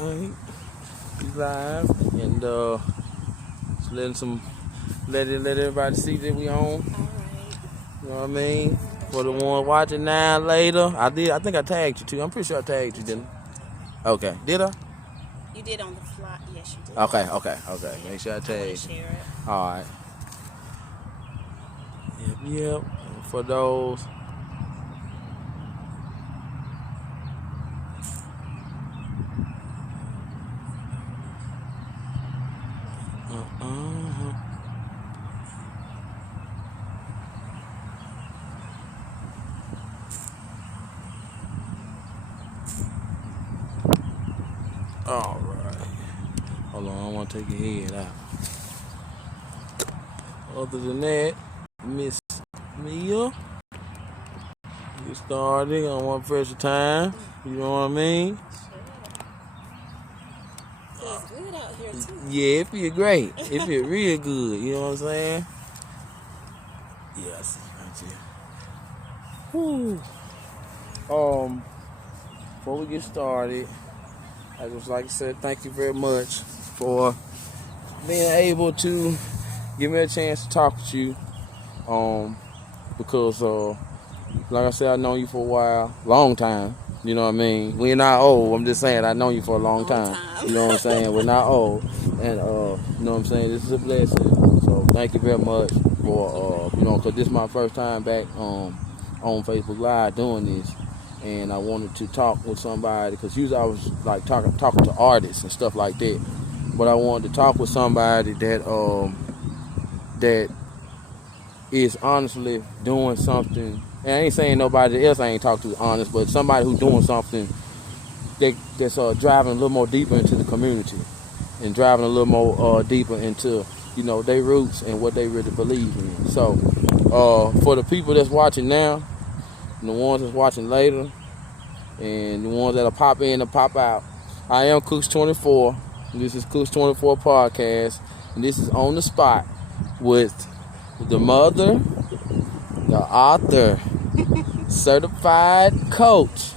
Alright, we live and just let everybody see that we on. Alright. You know what I mean? For the one watching now later, I think I tagged you too. I'm pretty sure I tagged you, didn't I? Okay, did I? You did on the fly. Yes, you did. Okay. Make sure I I want tagged to you. share it. Alright. Yep. For those. All right. Hold on, I don't want to take your head out. Other than that, Miss Mia, get started on one pressure time. You know what I mean? Sure. Feels good out here too. Yeah, it feel great. It feel real good. You know what I'm saying? Yeah, I see right here. Whew. Before we get started, I just like to say thank you very much for being able to give me a chance to talk with you. Because like I said, I've known you for a while, long time. You know what I mean? We're not old. I'm just saying I've known you for a long time. You know what I'm saying? We're not old, and you know what I'm saying. This is a blessing. So thank you very much for because this is my first time back on Facebook Live doing this. And I wanted to talk with somebody because usually I was like talking to artists and stuff like that. But I wanted to talk with somebody that that is honestly doing something. And I ain't saying nobody else I ain't talked to honest, but somebody who's doing something that's driving a little more deeper into the community and driving a little more deeper into their roots and what they really believe in. So for the people that's watching now, and the ones that's watching later, and the ones that'll pop in and pop out. I am Cooks24. This is Cooks24 Podcast, and this is On the Spot with the mother, the author, certified coach,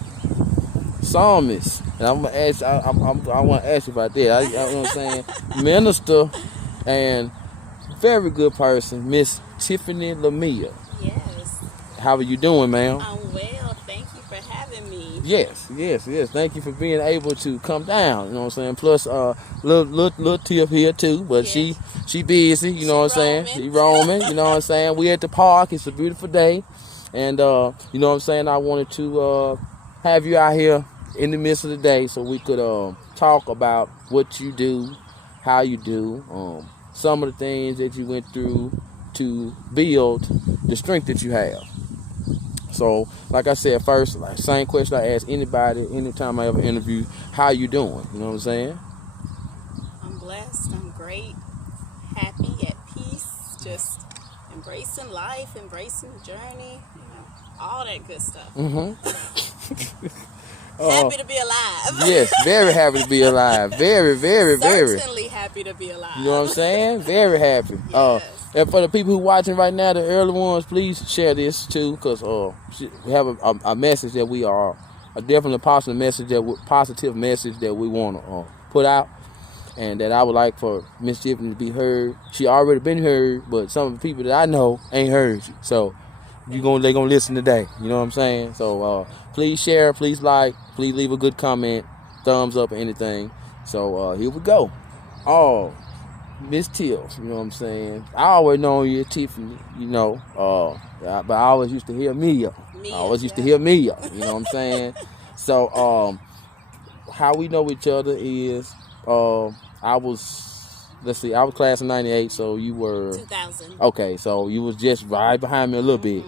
psalmist. And I'm gonna ask. I want to ask you about that. You know what I'm saying? Minister and very good person, Miss Tiffany Lamia. Yes. How are you doing, ma'am? I'm well. Thank you for having me. Yes. Thank you for being able to come down. You know what I'm saying? Plus, little Tiff here too, but Yeah. she busy. You know what I'm saying? She roaming. You know what I'm saying? We at the park. It's a beautiful day, and you know what I'm saying. I wanted to have you out here in the midst of the day so we could talk about what you do, how you do, some of the things that you went through to build the strength that you have. So, like I said first, same question I ask anybody, anytime I ever interview, how you doing? You know what I'm saying? I'm blessed. I'm great. Happy, at peace. Just embracing life, embracing the journey. All that good stuff. Happy to be alive. Yes, very happy to be alive. Very. Certainly happy to be alive. You know what I'm saying? Very happy. Yes. And for the people who watching right now, the early ones, please share this too, because we have a message that we are definitely positive message that we want to put out, and that I would like for Miss Tiffany to be heard. She already been heard, but some of the people that I know ain't heard you. So they gonna listen today. You know what I'm saying? So please share, please like, please leave a good comment, thumbs up or anything. So here we go. Miss Tiff, you know what I'm saying? I always know you, Tiffany, but I always used to hear Mia. I always used to hear Mia, you know what I'm saying? So, how we know each other is, I was class of 98, so you were... 2000. Okay, so you was just right behind me a little bit.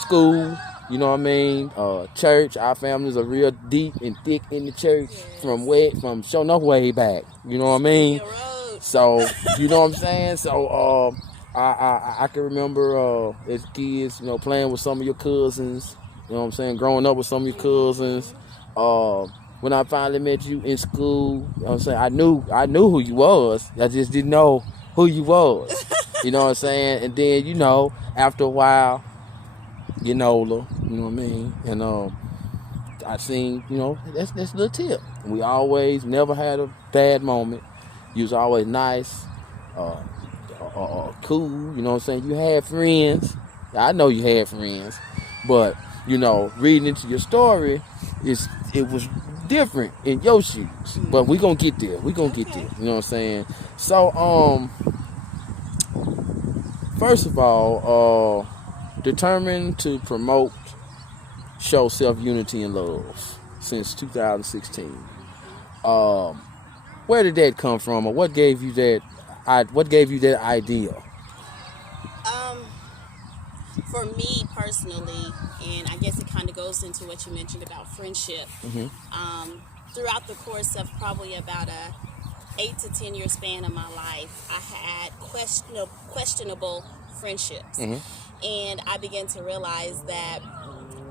School, you know what I mean? Church, our families are real deep and thick in the church. Yes. from showing up way back. You know what I mean? So, you know what I'm saying? So, I can remember as kids, playing with some of your cousins. You know what I'm saying? Growing up with some of your cousins. When I finally met you in school, you know what I'm saying? I knew who you was. I just didn't know who you was. You know what I'm saying? And then, after a while, you know what I mean? And I seen, that's the tip. We always never had a bad moment. You was always nice, cool. You know what I'm saying? You had friends. I know you had friends, but reading into your story, it was different in your shoes. But we gonna get there. We gonna get there. You know what I'm saying? So first of all, determined to promote, show self-unity and love since 2016. Where did that come from, or what gave you that? What gave you that idea? For me personally, and I guess it kind of goes into what you mentioned about friendship. Throughout the course of probably about a 8 to 10 year span of my life, I had questionable friendships, and I began to realize that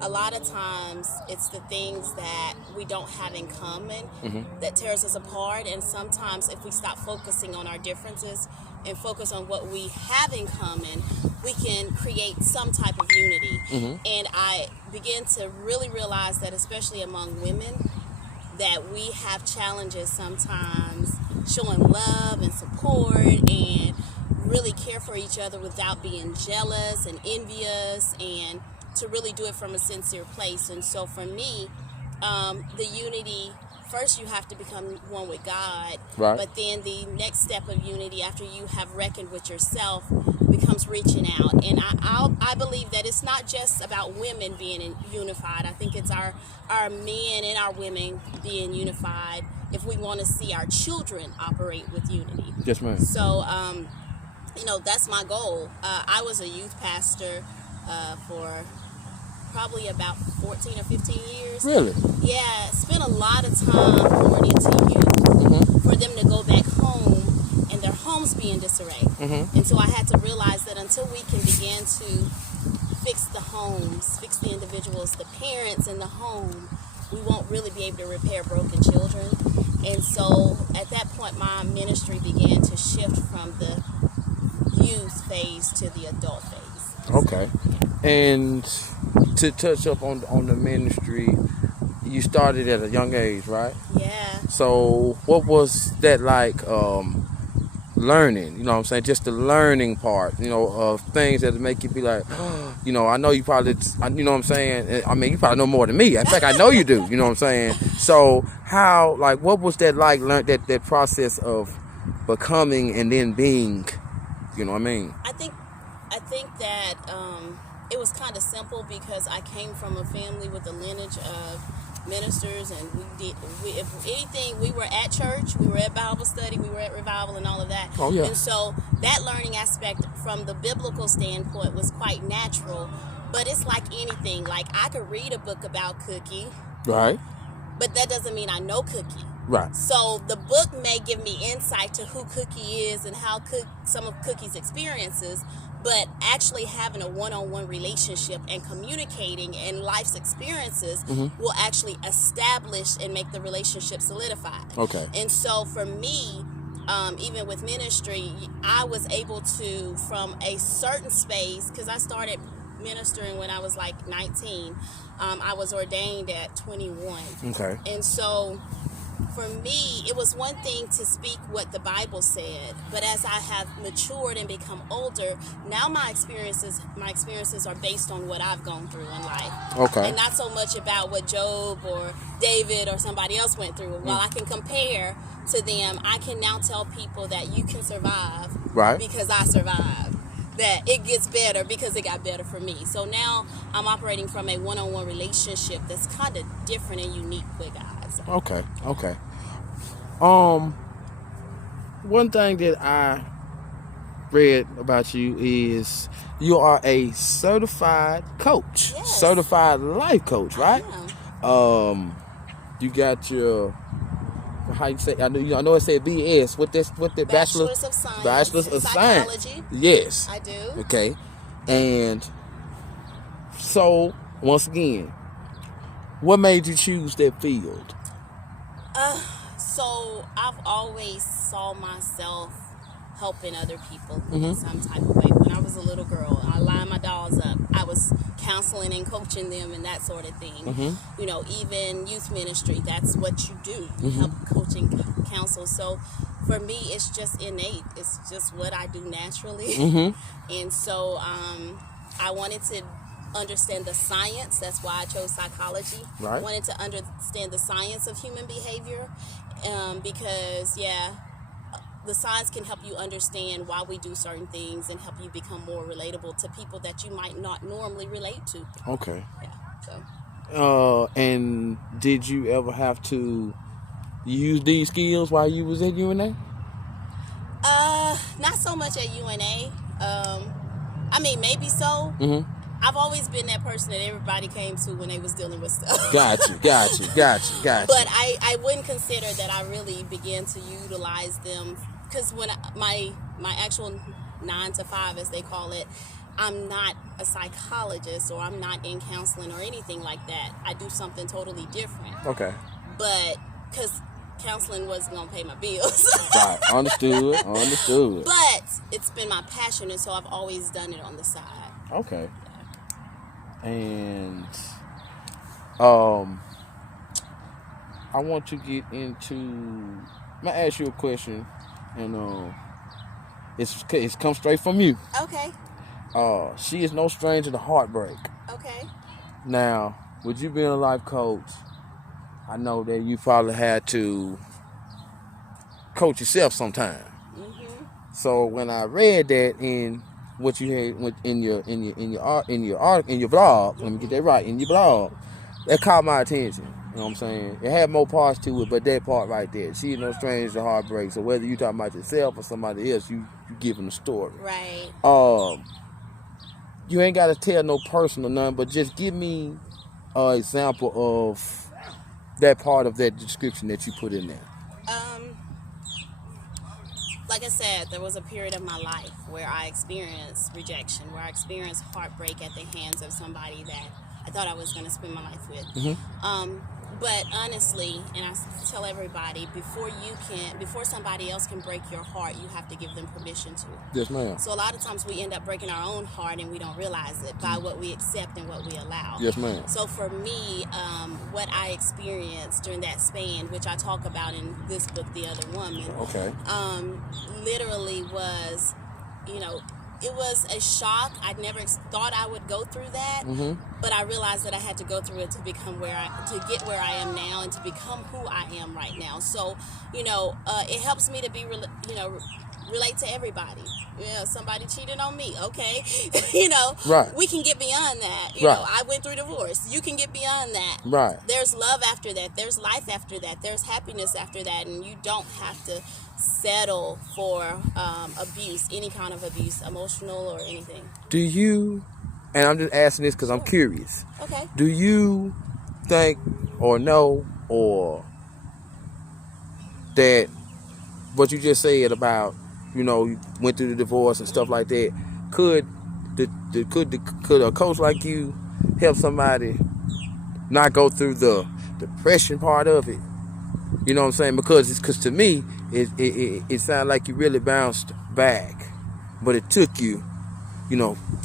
a lot of times it's the things that we don't have in common that tears us apart. And sometimes if we stop focusing on our differences and focus on what we have in common, we can create some type of unity. And I began to really realize that, especially among women, that we have challenges sometimes showing love and support and really care for each other without being jealous and envious, and to really do it from a sincere place. And so for me, the unity, first you have to become one with God, right? But then the next step of unity, after you have reckoned with yourself, becomes reaching out. And I believe that it's not just about women being unified. I think it's our men and our women being unified if we want to see our children operate with unity. Yes, ma'am. So that's my goal. I was a youth pastor for probably about 14 or 15 years. Really? Yeah, spent a lot of time pouring into youth for them to go back home and their homes be in disarray. And so I had to realize that until we can begin to fix the homes, fix the individuals, the parents in the home, we won't really be able to repair broken children. And so at that point, my ministry began to shift from the youth phase to the adult phase. Okay. And to touch up on the ministry, you started at a young age, right? Yeah. So what was that like, learning, you know what I'm saying? Just the learning part, of things that make you be like, I know you probably, you know what I'm saying? I mean, you probably know more than me. In fact, I know you do, you know what I'm saying? So how, like, what was that like, that process of becoming and then being, you know what I mean? I think that it was kind of simple because I came from a family with a lineage of ministers, and if anything, we were at church, we were at Bible study, we were at revival and all of that. Oh, yeah. And so that learning aspect from the biblical standpoint was quite natural, but it's like anything. Like, I could read a book about Cookie, right? But that doesn't mean I know Cookie. Right. So the book may give me insight to who Cookie is and how some of Cookie's experiences, but actually having a one-on-one relationship and communicating and life's experiences will actually establish and make the relationship solidified. Okay. And so for me, even with ministry, I was able to, from a certain space, because I started ministering when I was like 19, I was ordained at 21. Okay. And so for me, it was one thing to speak what the Bible said, but as I have matured and become older, now my experiences are based on what I've gone through in life. Okay. And not so much about what Job or David or somebody else went through. While I can compare to them, I can now tell people that you can survive, right, because I survived. That it gets better because it got better for me. So now I'm operating from a one-on-one relationship that's kind of different and unique with God. So. Okay. One thing that I read about you is you are a certified coach, yes, certified life coach, right? I am. You got your, how you say? I know it said BS. What the Bachelor's of Science. Bachelor's of Psychology. Science. Yes, I do. Okay, and so once again, what made you choose that field? So I've always saw myself helping other people in some type of way. When I was a little girl, I lined my dolls up. I was counseling and coaching them and that sort of thing. You know, even youth ministry, that's what you do. You help coach and counsel. So for me, it's just innate. It's just what I do naturally. And so I wanted to understand the science. That's why I chose psychology. I wanted to understand the science of human behavior because, the science can help you understand why we do certain things and help you become more relatable to people that you might not normally relate to. Okay. Yeah. So. And did you ever have to use these skills while you was at UNA? Not so much at UNA. I mean, maybe so. I've always been that person that everybody came to when they was dealing with stuff. Gotcha. But I wouldn't consider that I really began to utilize them because when my actual 9 to 5, as they call it, I'm not a psychologist or I'm not in counseling or anything like that. I do something totally different. Okay. But because counseling wasn't going to pay my bills. Right. Understood. But it's been my passion, and so I've always done it on the side. Okay. And I want to get into. I'm gonna ask you a question, and it's come straight from you. Okay. She is no stranger to heartbreak. Okay. Now, with you being a life coach, I know that you probably had to coach yourself sometime. So when I read that in what you had in your blog, let me get that right, in your blog, that caught my attention. You know what I'm saying? It had more parts to it, but that part right there, she is no stranger to heartbreak. So whether you talking about yourself or somebody else, you giving a story. Right. You ain't got to tell no personal none, but just give me an example of that part of that description that you put in there. Like I said, there was a period of my life where I experienced rejection, where I experienced heartbreak at the hands of somebody that I thought I was going to spend my life with. But honestly, and I tell everybody, before somebody else can break your heart, you have to give them permission to. Yes, ma'am. So a lot of times we end up breaking our own heart and we don't realize it by what we accept and what we allow. Yes, ma'am. So for me, what I experienced during that span, which I talk about in this book, The Other Woman, literally was, it was a shock. I never thought I would go through that, but I realized that I had to go through it to become to get where I am now and to become who I am right now. So, it helps me to be, relate to everybody. Somebody cheated on me. Okay, right. We can get beyond that. I went through divorce. You can get beyond that. Right. There's love after that. There's life after that. There's happiness after that, and you don't have to settle for abuse, any kind of abuse, emotional or anything. Do you, and I'm just asking this because I'm curious. Okay. Do you think or know or that what you just said about, you went through the divorce and stuff like that, could a coach like you help somebody not go through the depression part of it? You know what I'm saying? Because to me, it sounded like you really bounced back, but it took you,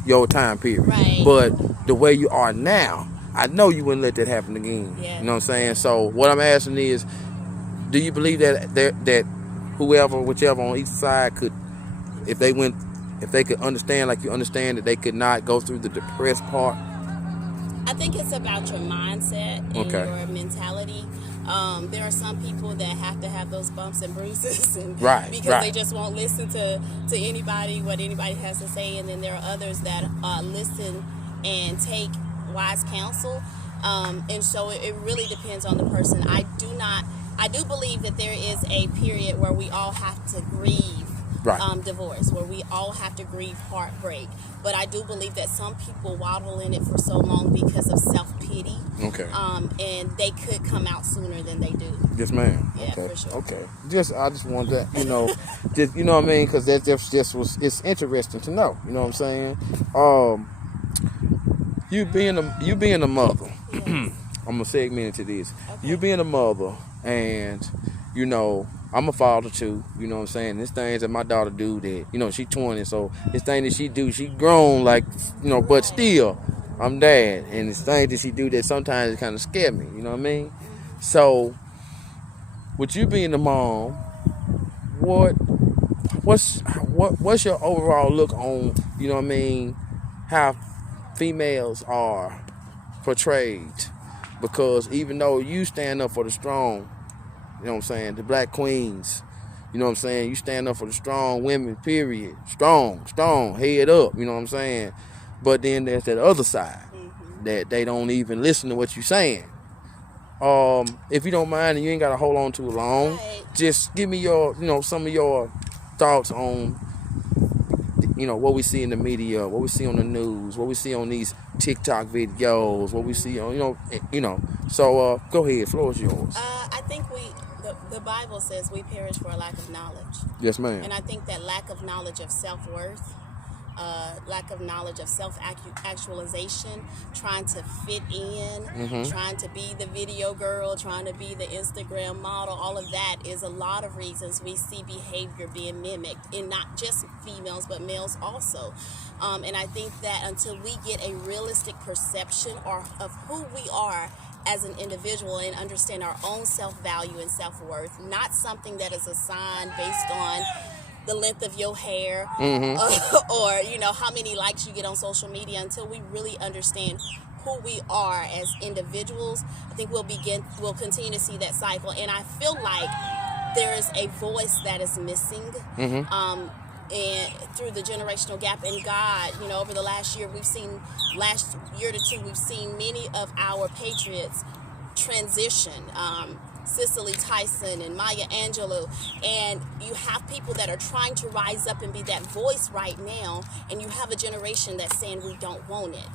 your time period. Right. But the way you are now, I know you wouldn't let that happen again. Yeah. You know what I'm saying? So what I'm asking is, do you believe that whichever on each side could, if they could understand like you understand, that they could not go through the depressed part? I think it's about your mindset and your mentality. There are some people that have to have those bumps and bruises because they just won't listen to anybody, what anybody has to say. And then there are others that listen and take wise counsel. And so it really depends on the person. I do believe that there is a period where we all have to grieve divorce, where we all have to grieve heartbreak. But I do believe that some people waddle in it for so long because of self-pity. Okay. And they could come out sooner than they do. Yes, ma'am. Yeah, okay. For sure. Okay. I just wanted that, just, you know what I mean? Because that just was, it's interesting to know. You know what I'm saying? You being a mother. Yes. I'm gonna segment into this. Okay. You being a mother, and I'm a father too, you know what I'm saying? There's things that my daughter do that, you know, she 20, so it's things that she do, she grown like, you know, but still, I'm dad, and it's things that she do that sometimes it kind of scare me, you know what I mean? So, with you being the mom, what's your overall look on, you know what I mean, how females are portrayed? Because even though you stand up for the strong, you know what I'm saying, the black queens, you know what I'm saying, you stand up for the strong women, period. Strong, head up, you know what I'm saying? But then there's that other side that they don't even listen to what you're saying. If you don't mind, and you ain't got to hold on too long, just give me your, you know, some of your thoughts on, you know, what we see in the media, what we see on the news, what we see on these TikTok videos, what we see on, you know. So go ahead, floor is yours. I think the Bible says we perish for a lack of knowledge. Yes, ma'am. And I think that lack of knowledge of self-worth, lack of knowledge of self-actualization, trying to fit in, trying to be the video girl, trying to be the Instagram model, all of that is a lot of reasons we see behavior being mimicked in not just females but males also. And I think that until we get a realistic perception of who we are as an individual and understand our own self-value and self-worth, not something that is assigned based on the length of your hair or you know how many likes you get on social media, until we really understand who we are as individuals, I think we'll continue to see that cycle. And I feel like there is a voice that is missing and through the generational gap in God. You know, over the last year to two, we've seen many of our patriots transition. Cicely Tyson and Maya Angelou, and you have people that are trying to rise up and be that voice right now, and you have a generation that's saying we don't want it.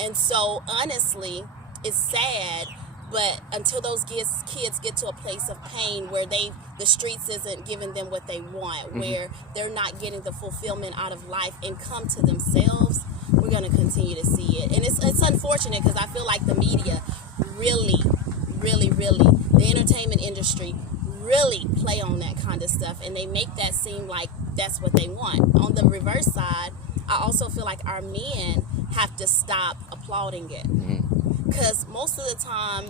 And so honestly, it's sad, but until those kids get to a place of pain where the streets isn't giving them what they want, where they're not getting the fulfillment out of life and come to themselves, we're going to continue to see it. And it's unfortunate, because I feel like the media really, the entertainment industry really play on that kind of stuff, and they make that seem like that's what they want. On the reverse side, I also feel like our men have to stop applauding it, because most of the time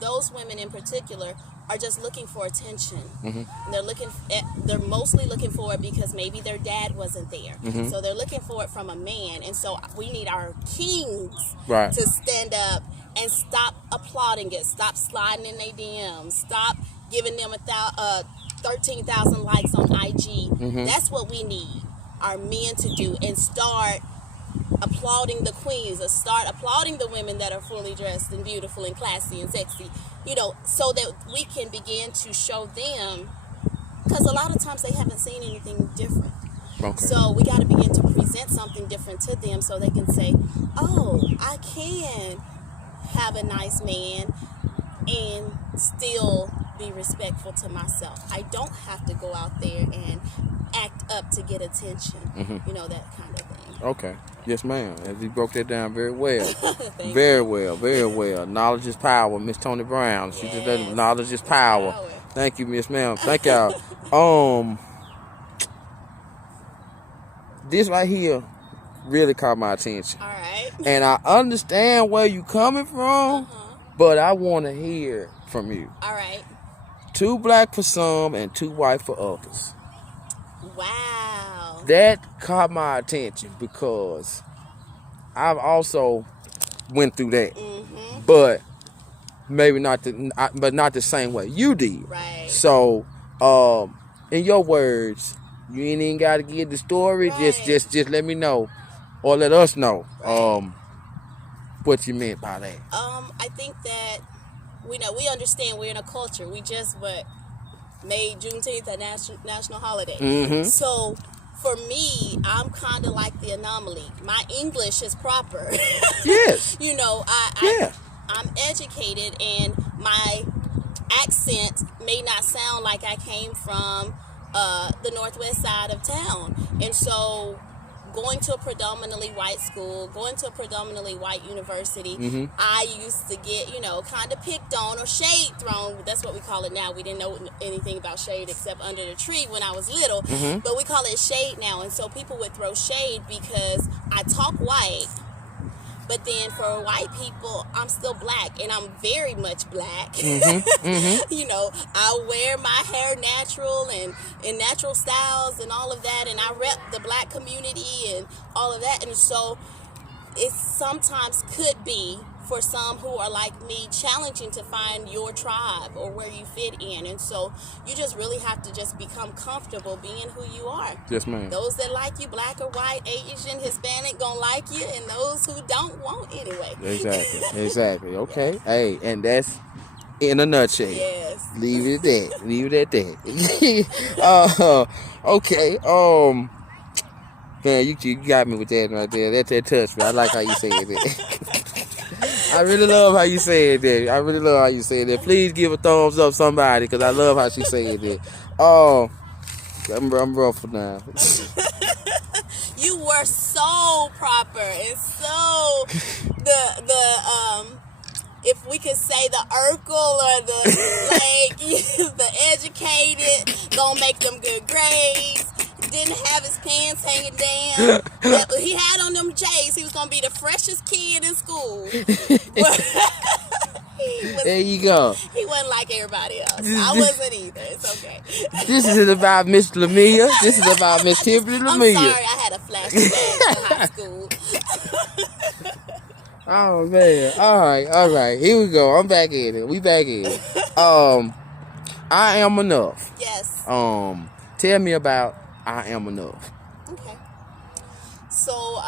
those women in particular are just looking for attention. They're mostly looking for it because maybe their dad wasn't there, so they're looking for it from a man. And so we need our kings to stand up and stop applauding it, stop sliding in their DMs, stop giving them 13,000 likes on IG. That's what we need our men to do, and start applauding the queens, or start applauding the women that are fully dressed and beautiful and classy and sexy, you know, so that we can begin to show them, because a lot of times they haven't seen anything different. So we got to begin to present something different to them, so they can say, oh, I can have a nice man and still be respectful to myself. I don't have to go out there and act up to get attention, you know, that kind of thing. Okay. Yes, ma'am. As you broke that down very well. Very well. Knowledge is power, Miss Tony Brown. She just said knowledge is power. Thank you, Miss Ma'am. Thank y'all. This right here really caught my attention. All right. And I understand where you coming from, but I want to hear from you. All right. 2 black for some and 2 white for others. Wow. That caught my attention because I've also went through that, but maybe not the same way you did. Right. So, in your words, you ain't even got to give the story. Just let me know, or let us know, what you meant by that. I think that we understand we're in a culture. We just made Juneteenth a national holiday. So for me, I'm kind of like the anomaly. My English is proper. Yes. You know, I'm educated, and my accent may not sound like I came from the northwest side of town. And so going to a predominantly white school, going to a predominantly white university, I used to get, kind of picked on or shade thrown. That's what we call it now. We didn't know anything about shade except under the tree when I was little, but we call it shade now. And so people would throw shade because I talk white. But then for white people, I'm still black, and I'm very much black. I wear my hair natural and in natural styles and all of that, and I rep the black community and all of that. And so it sometimes could be, for some who are like me, challenging to find your tribe or where you fit in. And so you just really have to just become comfortable being who you are. Yes, ma'am. Those that like you, black or white, Asian, Hispanic, gonna like you, and those who don't won't anyway. Exactly. Okay. Yeah. Hey, and that's in a nutshell. Yes. Leave it at that. Okay. Man, you got me with that right there. That touched me. I like how you say it. I really love how you said that. Please give a thumbs up, somebody, because I love how she said that. Oh, I'm ruffled now. You were so proper and so if we could say the Urkel or the educated, gonna make them good grades. Didn't have his pants hanging down. He had on them J's. He was gonna be the freshest kid in school. There you go. He wasn't like everybody else. I wasn't either. It's okay. This is about Miss Lamia. This is about Miss Tiffany Lamia. I'm sorry, I had a flashback to high school. Oh man. All right. Here we go. I'm back in it. We back in it. I Am Enough. Yes. Tell me about I Am Enough. Okay. So,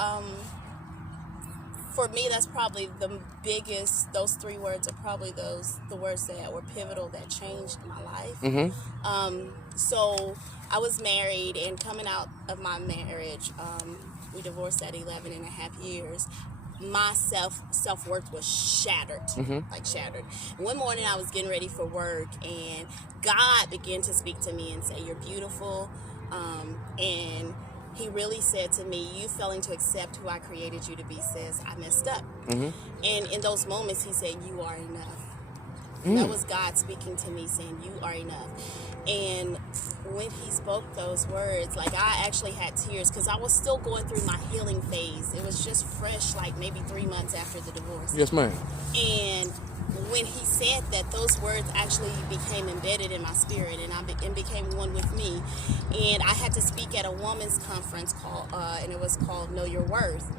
for me, that's probably the biggest. Those three words are probably the words that were pivotal, that changed my life. So I was married, and coming out of my marriage, we divorced at 11 and a half years. My self-worth was shattered, like shattered. And one morning I was getting ready for work, and God began to speak to me and say, "You're beautiful." And he really said to me, "You failing to accept who I created you to be says I messed up." And in those moments, he said, "You are enough." That was God speaking to me, saying, "You are enough." And when he spoke those words, like, I actually had tears because I was still going through my healing phase. It was just fresh, like maybe 3 months after the divorce. Yes, ma'am. And when he said that, those words actually became embedded in my spirit, and became one with me. And I had to speak at a woman's conference and it was called Know Your Worth.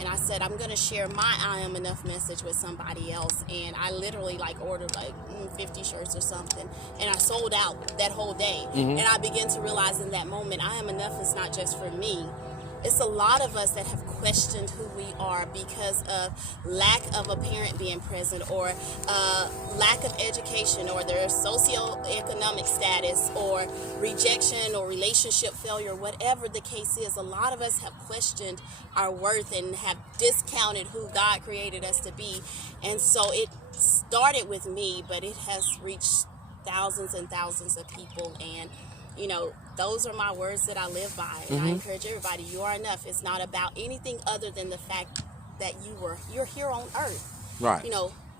And I said, I'm going to share my I Am Enough message with somebody else. And I literally ordered 50 shirts or something. And I sold out that whole day. And I began to realize in that moment, I Am Enough is not just for me. It's a lot of us that have questioned who we are because of lack of a parent being present, or lack of education, or their socioeconomic status, or rejection, or relationship failure, whatever the case is. A lot of us have questioned our worth and have discounted who God created us to be. And so it started with me, but it has reached thousands and thousands of people. And those are my words that I live by. And I encourage everybody, you are enough. It's not about anything other than the fact that you're here on earth. Right.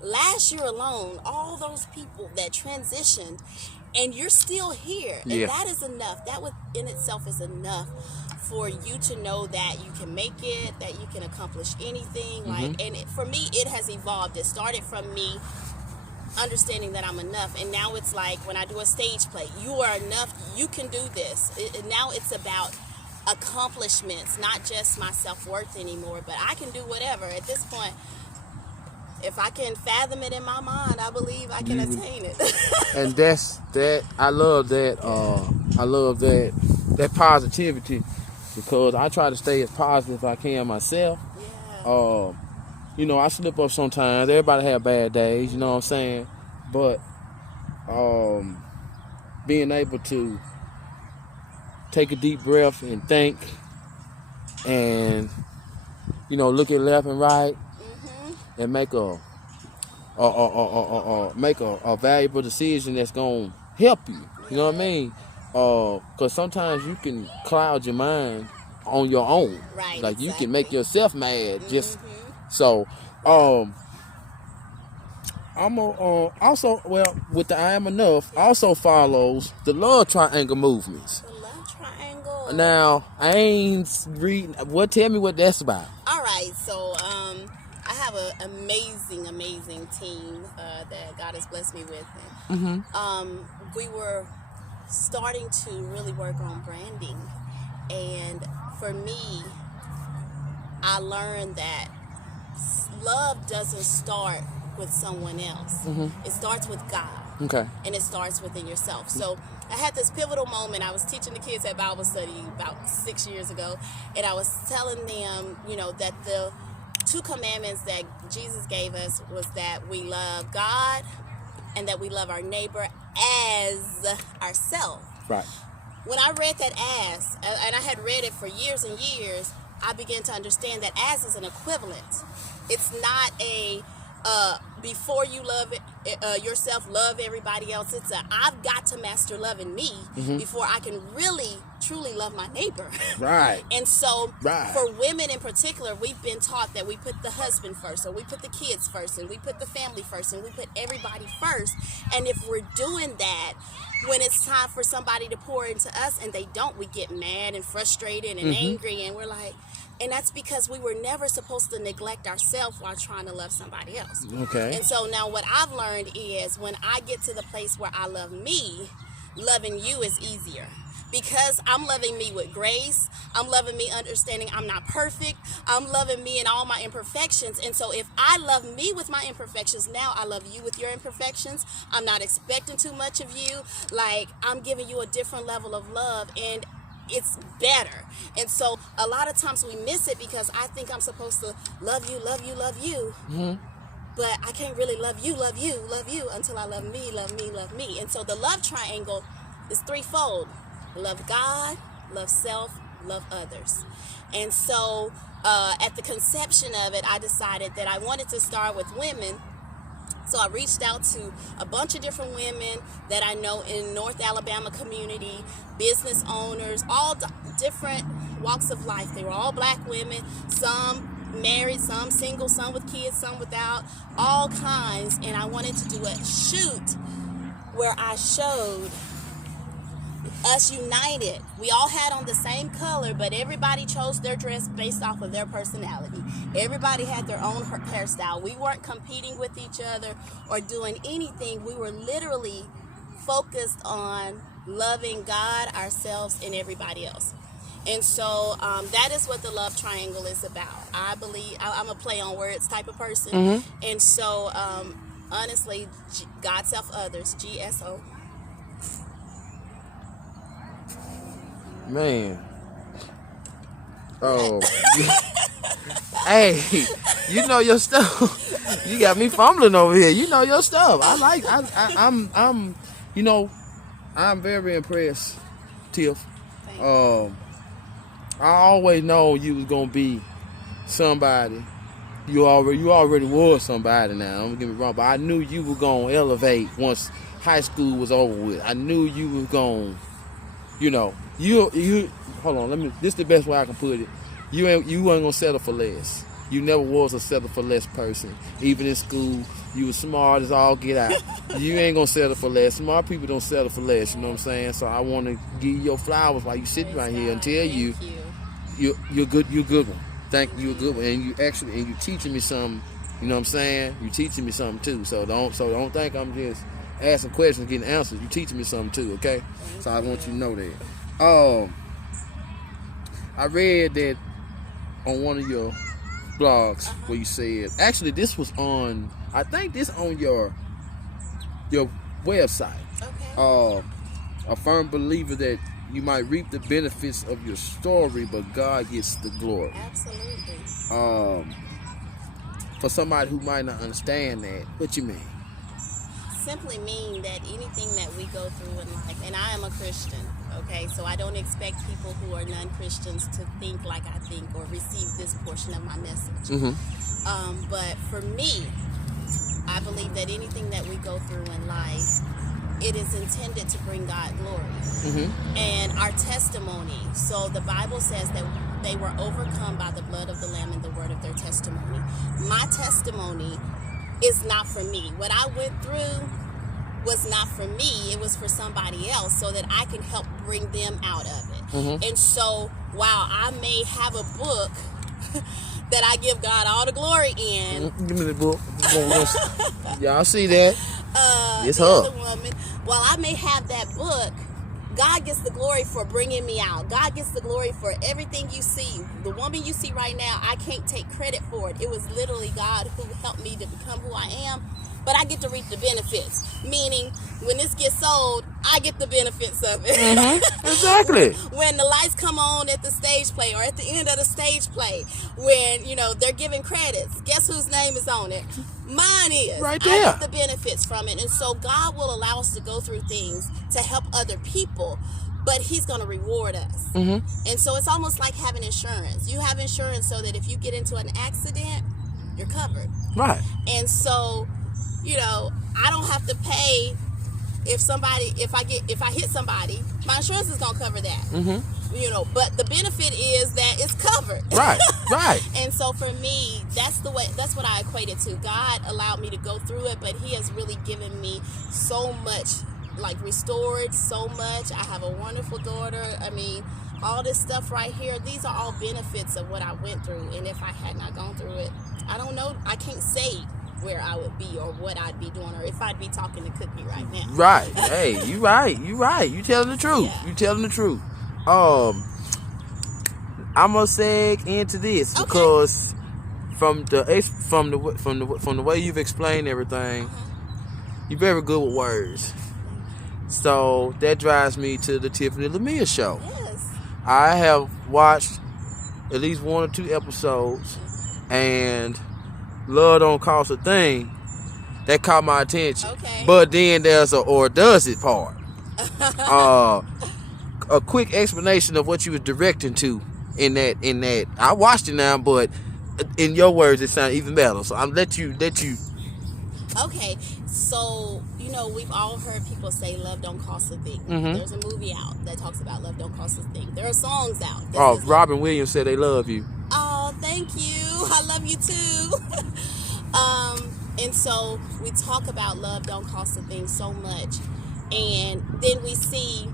Last year alone, all those people that transitioned, and you're still here. And that is enough. That within itself is enough for you to know that you can make it, that you can accomplish anything. For me, it has evolved. It started from me understanding that I'm enough, and now it's like when I do a stage play, you are enough, you can do this. Now it's about accomplishments, not just my self-worth anymore, but I can do whatever. At this point, if I can fathom it in my mind, I believe I can attain it. And that I love that. I love that positivity, because I try to stay as positive as I can myself. I slip up sometimes. Everybody have bad days, you know what I'm saying? But being able to take a deep breath and think, and look at left and right, and make a valuable decision that's gonna help you. You know what I mean? Because sometimes you can cloud your mind on your own. Right. Like you can make yourself mad. Just Mm-hmm. so. I'm also with the I Am Enough also follows the love triangle movements. The love triangle. Now I ain't reading. Tell me what that's about. All right, so I have an amazing team that God has blessed me with. And, we were starting to really work on branding, and for me, I learned that love doesn't start with someone else. It starts with God. Okay. And it starts within yourself. So I had this pivotal moment. I was teaching the kids at Bible study about 6 years ago, and I was telling them, that the 2 commandments that Jesus gave us was that we love God and that we love our neighbor as ourselves. Right. When I read that as, and I had read it for years and years, I began to understand that as is an equivalent. It's not a before you love yourself, love everybody else. It's I've got to master loving me before I can really, truly love my neighbor. Right. And so for women in particular, we've been taught that we put the husband first, or we put the kids first, and we put the family first, and we put everybody first. And if we're doing that, when it's time for somebody to pour into us and they don't, we get mad and frustrated and angry, and we're like, and that's because we were never supposed to neglect ourselves while trying to love somebody else. Okay. And so now what I've learned is when I get to the place where I love me, loving you is easier. Because I'm loving me with grace, I'm loving me understanding I'm not perfect, I'm loving me in all my imperfections. And so if I love me with my imperfections, now I love you with your imperfections. I'm not expecting too much of you. Like, I'm giving you a different level of love, and it's better. And so a lot of times we miss it because I think I'm supposed to love you, love you, love you. But I can't really love you until I love me, love me, love me. And so the love triangle is threefold. Love God, love self, love others. And so at the conception of it, I decided that I wanted to start with women. So I reached out to a bunch of different women that I know in North Alabama community, business owners, all different walks of life. They were all black women, some married, some single, some with kids, some without, all kinds. And I wanted to do a shoot where I showed us united. We all had on the same color, but everybody chose their dress based off of their personality. Everybody had their own hairstyle. We weren't competing with each other or doing anything. We were literally focused on loving God, ourselves, and everybody else. And so that is what the love triangle is about. I believe I'm a play on words type of person. And so honestly, God, self, others, GSO. Man. Oh. Hey, you know your stuff. You got me fumbling over here. You know your stuff. I'm very impressed, Tiff. I always know you was gonna be somebody. You already was somebody now. Don't get me wrong, but I knew you were gonna elevate once high school was over with. I knew you was gonna, you hold on, this is the best way I can put it. You ain't gonna settle for less. You never was a settle for less person. Even in school, you was smart as all get out. You ain't gonna settle for less. Smart people don't settle for less, you know what I'm saying? So I wanna give you your flowers while you sitting right here and tell you're good, you're a good one. Thank you, you're a good one. And you teaching me something, you know what I'm saying? You teaching me something too. So don't think I'm just asking questions, getting answers. You teaching me something too, okay? So I want you to know that. I read that on one of your blogs where you said, actually this was on, I think this on your website. Okay. A firm believer that you might reap the benefits of your story, but God gets the glory. Absolutely. For somebody who might not understand that, what you mean? Simply mean that anything that we go through in life, and I am a Christian, okay, so I don't expect people who are non-Christians to think like I think or receive this portion of my message. But for me, I believe that anything that we go through in life, it is intended to bring God glory. And our testimony. So the Bible says that they were overcome by the blood of the Lamb and the word of their testimony. My testimony is not for me. What I went through was not for me. It was for somebody else so that I can help bring them out of it. Mm-hmm. And so while I may have a book that I give God all the glory in. Give me the book. Y'all see that? It's the her. other woman. While I may have that book, God gets the glory for bringing me out. God gets the glory for everything you see. The woman you see right now, I can't take credit for it. It was literally God who helped me to become who I am. But I get to reap the benefits. Meaning, when this gets sold, I get the benefits of it. Mm-hmm. Exactly. When the lights come on at the stage play or at the end of the stage play, when, they're giving credits, guess whose name is on it? Mine is. Right there. I get the benefits from it. And so God will allow us to go through things to help other people, but he's going to reward us. Mm-hmm. And so it's almost like having insurance. You have insurance so that if you get into an accident, you're covered. Right. And so, I don't have to pay if I hit somebody, my insurance is going to cover that. Mm-hmm. But the benefit is that it's covered. Right. Right. And so for me, that's what I equated to. God allowed me to go through it, but he has really given me so much, restored so much. I have a wonderful daughter. I mean, all this stuff right here, these are all benefits of what I went through. And if I had not gone through it, I don't know. I can't say where I would be or what I'd be doing or if I'd be talking to Cookie right now. Right. Hey, you right. You telling the truth. Yeah. You telling the truth. I'm gonna seg into this because from the way you've explained everything, you're very good with words. So that drives me to the Tiffany Lamia show. Yes. I have watched at least 1 or 2 episodes, and Love Don't Cost a Thing. That caught my attention. Okay. But then there's a or does it part. A quick explanation of what you was directing to in that. I watched it now, but in your words, it sounds even better. So I'm let you. Okay, so we've all heard people say love don't cost a thing. Mm-hmm. There's a movie out that talks about love don't cost a thing. There are songs out. Robin Williams said they love you. Oh, thank you. I love you too. And so we talk about love don't cost a thing so much, and then we see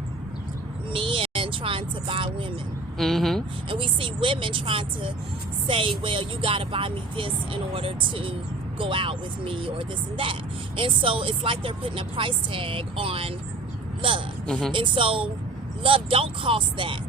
men trying to buy women. Mm-hmm. And we see women trying to say, well, you got to buy me this in order to go out with me or this and that. And so it's like they're putting a price tag on love. Mm-hmm. And so love don't cost that.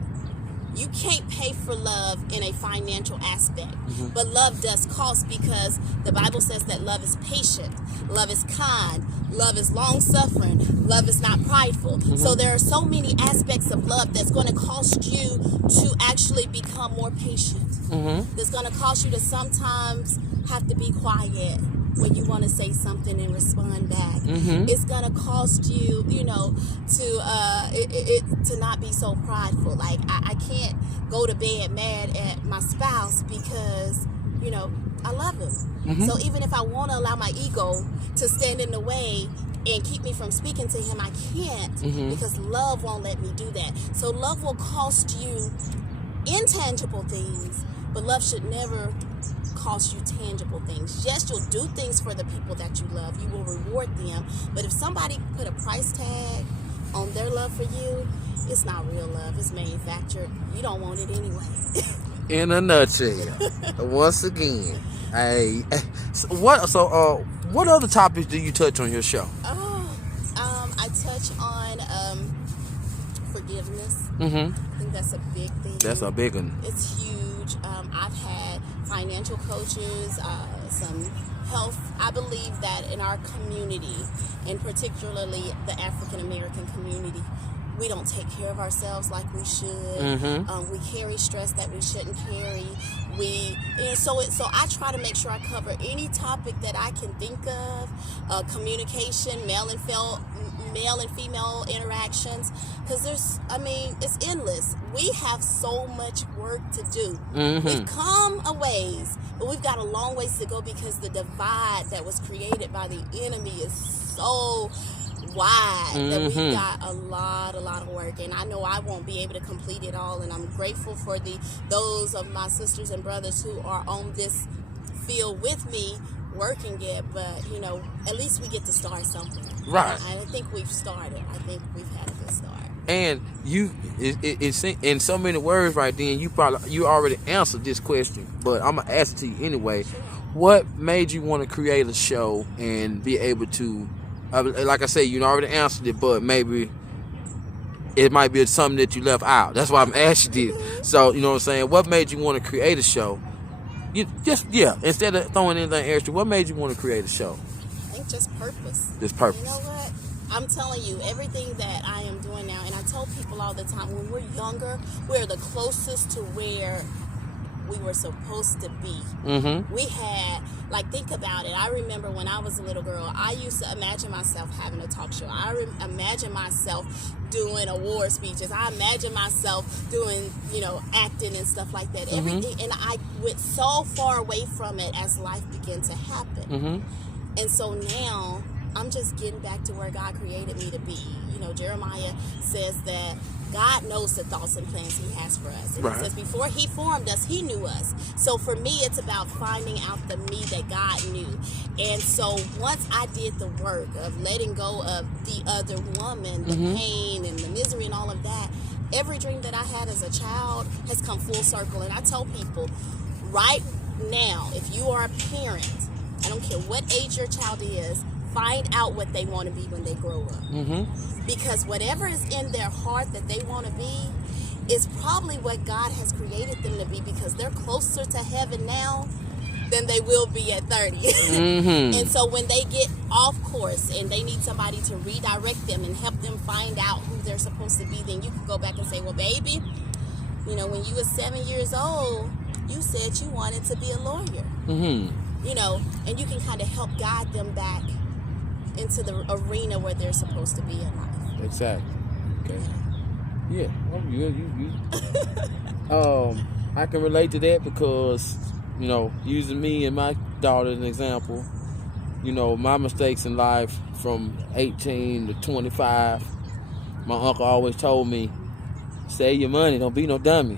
You can't pay for love in a financial aspect. Mm-hmm. But love does cost because the Bible says that love is patient, love is kind, love is long-suffering, love is not prideful. Mm-hmm. So there are so many aspects of love that's going to cost you to actually become more patient. Mm-hmm. That's going to cost you to sometimes have to be quiet when you want to say something and respond back. Mm-hmm. It's gonna cost you, to not be so prideful. Like I can't go to bed mad at my spouse because I love him. Mm-hmm. So even if I want to allow my ego to stand in the way and keep me from speaking to him, I can't Mm-hmm. because love won't let me do that. So love will cost you intangible things, but love should never cost you tangible things. Yes, you'll do things for the people that you love. You will reward them. But if somebody put a price tag on their love for you, it's not real love. It's manufactured. You don't want it anyway. In a nutshell, once again, what other topics do you touch on your show? I touch on forgiveness. Mm-hmm. I think that's a big thing. That's a big one. It's huge. I've had financial coaches, some health. I believe that in our community, and particularly the African American community, we don't take care of ourselves like we should. Mm-hmm. We carry stress that we shouldn't carry. So I try to make sure I cover any topic that I can think of. Communication, male and female interactions, because it's endless. We have so much work to do. Mm-hmm. We've come a ways, but we've got a long ways to go because the divide that was created by the enemy is so wide that we got a lot of work, and I know I won't be able to complete it all, and I'm grateful for those of my sisters and brothers who are on this field with me working it, but you know, at least we get to start something. Right. I think we've started. I think we've had a good start. And it's in so many words right then, you already answered this question, but I'm gonna ask it to you anyway. Sure. What made you want to create a show and be able to, like I said, you already answered it, but maybe it might be something that you left out. That's why I'm asking this. So, you know what I'm saying? What made you want to create a show? Instead of throwing anything extra, what made you want to create a show? I think just purpose. Just purpose. You know what? I'm telling you, everything that I am doing now, and I tell people all the time, when we're younger, we're the closest to where we were supposed to be. We had, like, think about it. I remember when I was a little girl, I used to imagine myself having a talk show. I imagine myself doing award speeches. I imagine myself doing, you know, acting and stuff like that. Everything, and I went so far away from it as life began to happen. And so now I'm just getting back to where God created me to be. You know, Jeremiah says that God knows the thoughts and plans He has for us. And He says before He formed us, He knew us. So for me, it's about finding out the me that God knew. And so once I did the work of letting go of the other woman, the pain and the misery and all of that, every dream that I had as a child has come full circle. And I tell people, right now, if you are a parent, I don't care what age your child is, find out what they want to be when they grow up. Because whatever is in their heart that they want to be is probably what God has created them to be, because they're closer to heaven now than they will be at 30. And so when they get off course and they need somebody to redirect them and help them find out who they're supposed to be, then you can go back and say, well, baby, you know, when you were 7 years old, you said you wanted to be a lawyer. You know, and you can kind of help guide them back into the arena where they're supposed to be in life. Exactly. Okay. Yeah. I can relate to that because, you know, using me and my daughter as an example, you know, my mistakes in life from 18 to 25, my uncle always told me, save your money, don't be no dummy.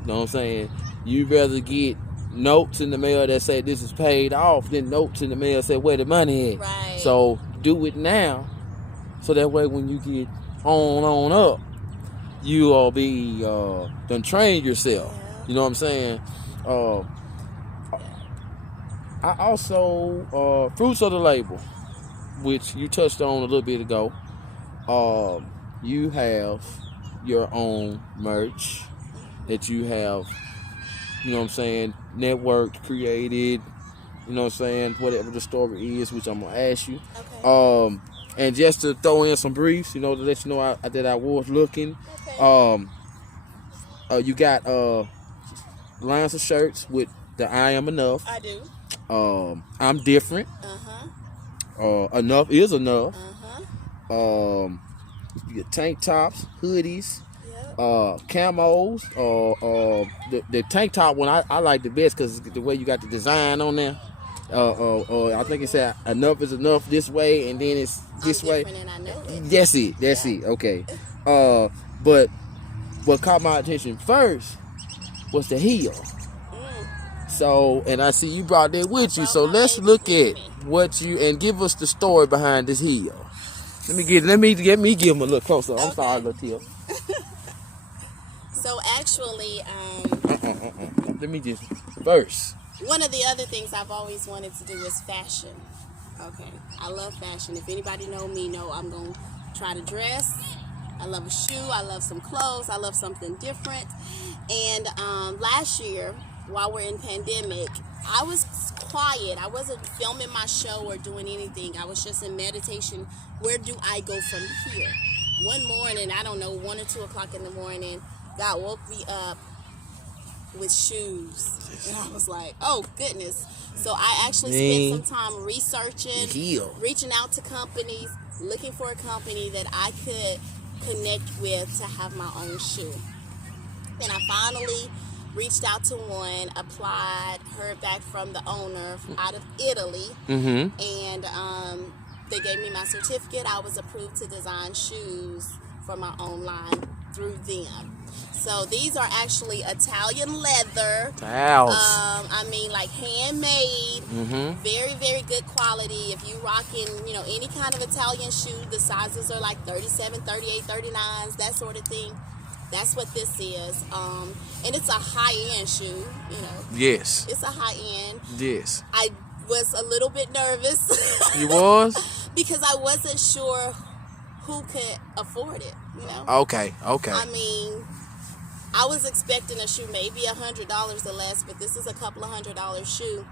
You know what I'm saying? You'd rather get notes in the mail that say this is paid off than notes in the mail that say where the money is. Right. So do it now, so that way when you get on up, you all be done train yourself. You know what I'm saying? I also fruits of the label, which you touched on a little bit ago. You have your own merch that you have, you know what I'm saying, networked, created, you know what I'm saying, whatever the story is, which I'm going to ask you. Okay. And just to throw in some briefs, you know, to let you know that I was looking. Okay. You got lines of shirts with the I am enough. I do. I'm different. Enough is enough. You get tank tops, hoodies, camos. The tank top one I like the best because the way you got the design on there. I think it said enough is enough this way, and then it's this way. And I know it. That's it. Okay. But what caught my attention first was the heel. So, and I see you brought that with you. So let's look at what you and give us the story behind this heel. Let me give him a little closer. I'm sorry, Latia. So actually, let me just first. one of the other things I've always wanted to do is fashion. Okay, I love fashion. If anybody know me, know I'm gonna try to dress. I love a shoe. I love some clothes. I love something different. And last year, while we're in pandemic, I was quiet. I wasn't filming my show or doing anything. I was just in meditation. Where do I go from here? One morning, I don't know, 1 or 2 o'clock in the morning, God woke me up with shoes. And I was like, oh, goodness. So I actually spent some time researching, reaching out to companies, looking for a company that I could connect with to have my own shoe. And I finally reached out to one, applied, heard back from the owner out of Italy, and they gave me my certificate. I was approved to design shoes for my own line through them. So these are actually Italian leather. I mean, like handmade, very, very good quality. If you rocking, any kind of Italian shoe, the sizes are like 37, 38, 39s, that sort of thing. That's what this is. And it's a high-end shoe, Yes. It's a high-end. Yes. I was a little bit nervous. You was? Because I wasn't sure who could afford it, Okay. I mean, I was expecting a shoe maybe $100 or less, but this is a couple of $100 shoe.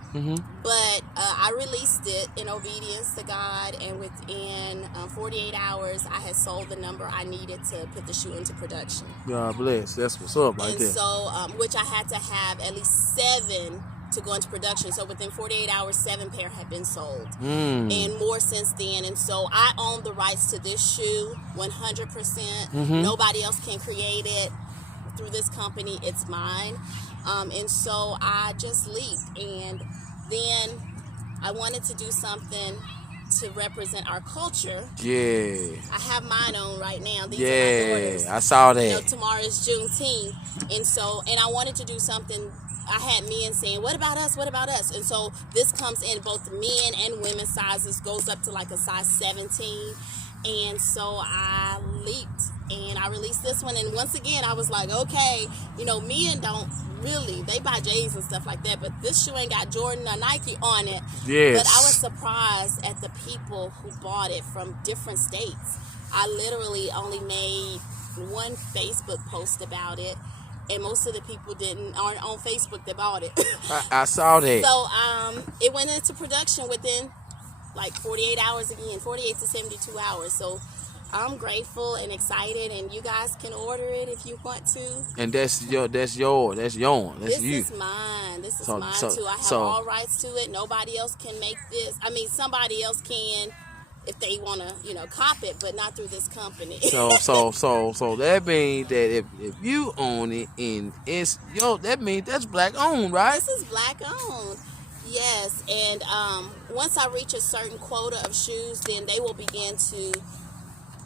But I released it in obedience to God, and within 48 hours, I had sold the number I needed to put the shoe into production. God bless. That's what's up right there. And so, which I had to have at least 7 to go into production. So within 48 hours, 7 pair had been sold, and more since then. And so I own the rights to this shoe 100%. Nobody else can create it through this company. It's mine. And so I just leaped, and then I wanted to do something to represent our culture. Yeah. I have mine on right now. These are my daughters. I saw that. Tomorrow is Juneteenth, and I wanted to do something. I had men saying, "What about us? What about us?" And so this comes in both men and women's sizes, goes up to like a size 17. And so I leaped, and I released this one. And once again, I was like, okay, men don't really, they buy J's and stuff like that, but this shoe ain't got Jordan or Nike on it. Yes. But I was surprised at the people who bought it from different states. I literally only made one Facebook post about it, and most of the people aren't on Facebook that bought it. I saw that. So it went into production within like 48 hours again, 48 to 72 hours. So I'm grateful and excited, and you guys can order it if you want to. And that's yours. That's you. This is mine. This is mine too. I have all rights to it. Nobody else can make this. I mean, somebody else can if they want to, cop it, but not through this company. So that means that if you own it and it's that means that's black owned, right? This is black owned. Yes, and once I reach a certain quota of shoes, then they will begin to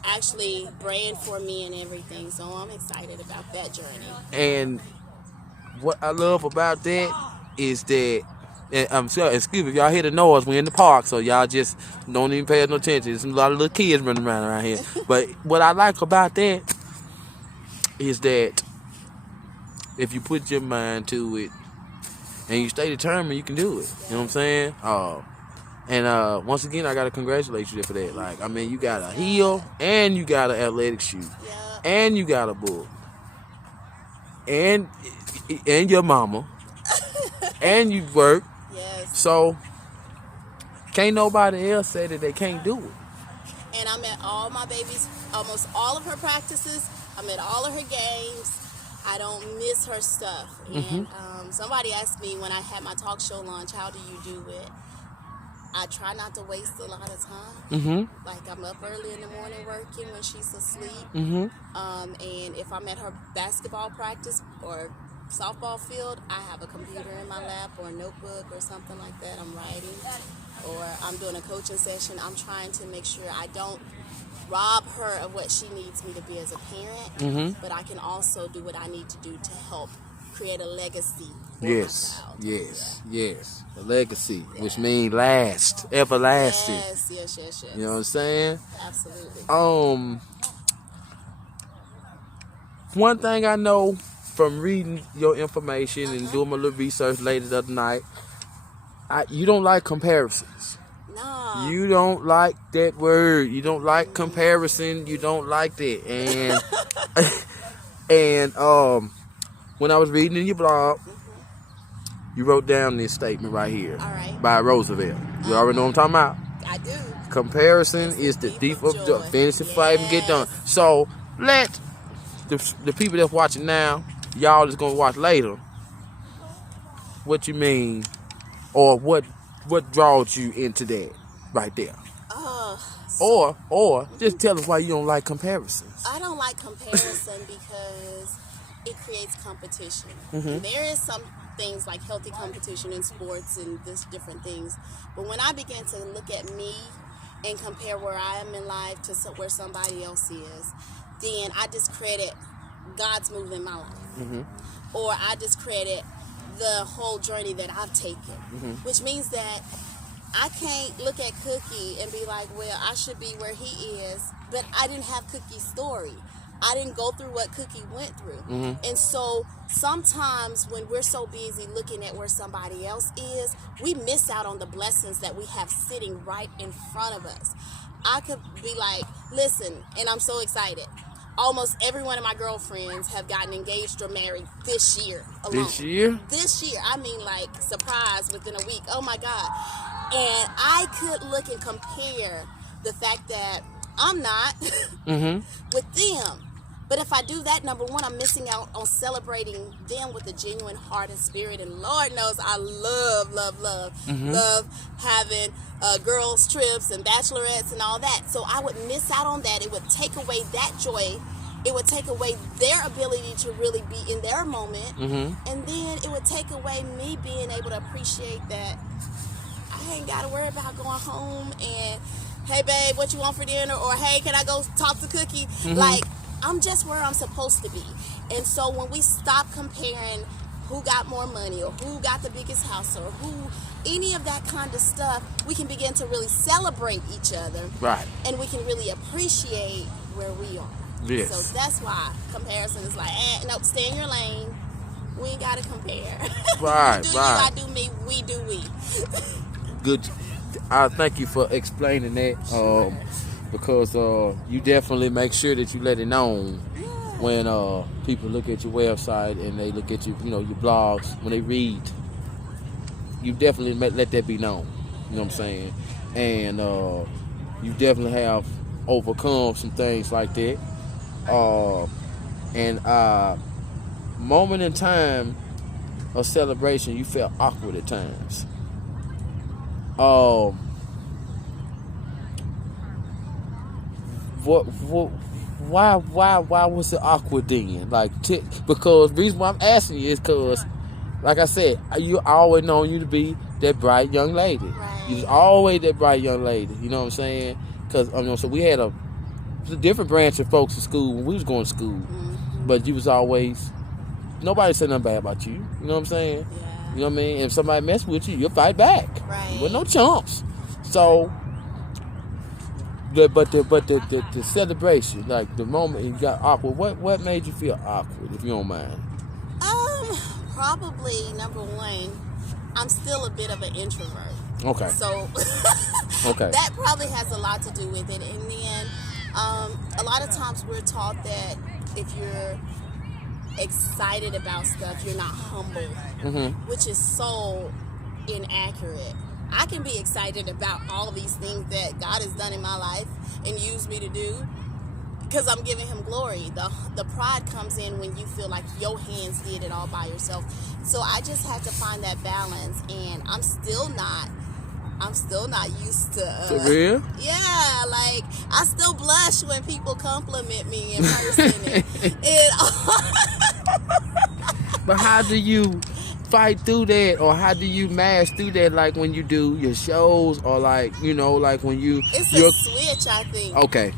actually brand for me and everything. So I'm excited about that journey. And what I love about that is that, and I'm sorry, excuse me, if y'all hear the noise, we're in the park, so y'all just don't even pay no attention. There's a lot of little kids running around here. But what I like about that is that if you put your mind to it, and you stay determined, you can do it. You know what I'm saying? And once again, I gotta congratulate you for that. Like, I mean, you got a heel, and you got an athletic shoe, and you got a book, and your mama, and you work. Yes. So can't nobody else say that they can't do it. And I'm at all my baby's, almost all of her practices. I'm at all of her games. I don't miss her stuff. And somebody asked me when I had my talk show launch, how do you do it? I try not to waste a lot of time. Like, I'm up early in the morning working when she's asleep. And if I'm at her basketball practice or softball field, I have a computer in my lap or a notebook or something like that. I'm writing, or I'm doing a coaching session. I'm trying to make sure I don't rob her of what she needs me to be as a parent, but I can also do what I need to do to help create a legacy for my child. Yes. A legacy, which means last, everlasting. Yes. You know what I'm saying? Absolutely. One thing I know from reading your information and doing my little research later the other night, you don't like comparisons. No. You don't like that word. You don't like comparison. You don't like that. And when I was reading in your blog, you wrote down this statement right here. All right. By Roosevelt. You already know what I'm talking about? I do. Comparison is the thief of joy. Finish the fight and get done. So let the people that's watching now, y'all that's gonna watch later, what you mean, or what draws you into that right there. Or just tell us why you don't like comparisons. I don't like comparison because it creates competition. There is some things like healthy competition in sports and this different things, but when I began to look at me and compare where I am in life to where somebody else is, then I discredit God's move in my life. Or I discredit the whole journey that I've taken. Which means that I can't look at Cookie and be like, well, I should be where he is, but I didn't have Cookie's story. I didn't go through what Cookie went through. And so sometimes when we're so busy looking at where somebody else is, we miss out on the blessings that we have sitting right in front of us. I could be like, listen, and I'm so excited. Almost every one of my girlfriends have gotten engaged or married this year alone. This year? This year. I mean, like, surprise within a week. Oh, my God. And I could look and compare the fact that I'm not with them. But if I do that, number one, I'm missing out on celebrating them with a genuine heart and spirit. And Lord knows I love having girls' trips and bachelorettes and all that. So I would miss out on that. It would take away that joy. It would take away their ability to really be in their moment. And then it would take away me being able to appreciate that I ain't got to worry about going home and, hey, babe, what you want for dinner? Or, hey, can I go talk to Cookie? Like, I'm just where I'm supposed to be. And so when we stop comparing who got more money or who got the biggest house or who, any of that kind of stuff, we can begin to really celebrate each other. Right. And we can really appreciate where we are. Yes. So that's why comparison is like, nope, stay in your lane. We ain't got to compare. Right, You do right. you, I do me, we do we. Good. I thank you for explaining that. Because you definitely make sure that you let it known when people look at your website and they look at your blogs, when they read, you definitely let that be known. You know what I'm saying? And you definitely have overcome some things like that. And moment in time of celebration, you felt awkward at times. Why was it awkward then? Like, because the reason why I'm asking you is because, like I said, I always known you to be that bright young lady. Right. You was always that bright young lady. You know what I'm saying? Because so we had a different branch of folks in school when we was going to school, but you was always, nobody said nothing bad about you. You know what I'm saying? Yeah. You know what I mean? If somebody mess with you, you'll fight back. Right. You were no chumps. So. But the celebration, like the moment you got awkward, what made you feel awkward, if you don't mind? Probably number one, I'm still a bit of an introvert. Okay. So Okay. that probably has a lot to do with it. And then a lot of times we're taught that if you're excited about stuff, you're not humble, which is so inaccurate. I can be excited about all these things that God has done in my life and used me to do because I'm giving him glory. The pride comes in when you feel like your hands did it all by yourself. So I just had to find that balance, and I'm still not used to For real? Yeah, like I still blush when people compliment me in person. But how do you fight through that, or how do you mash through that, like when you do your shows, or like like when it's a switch, I think. Okay.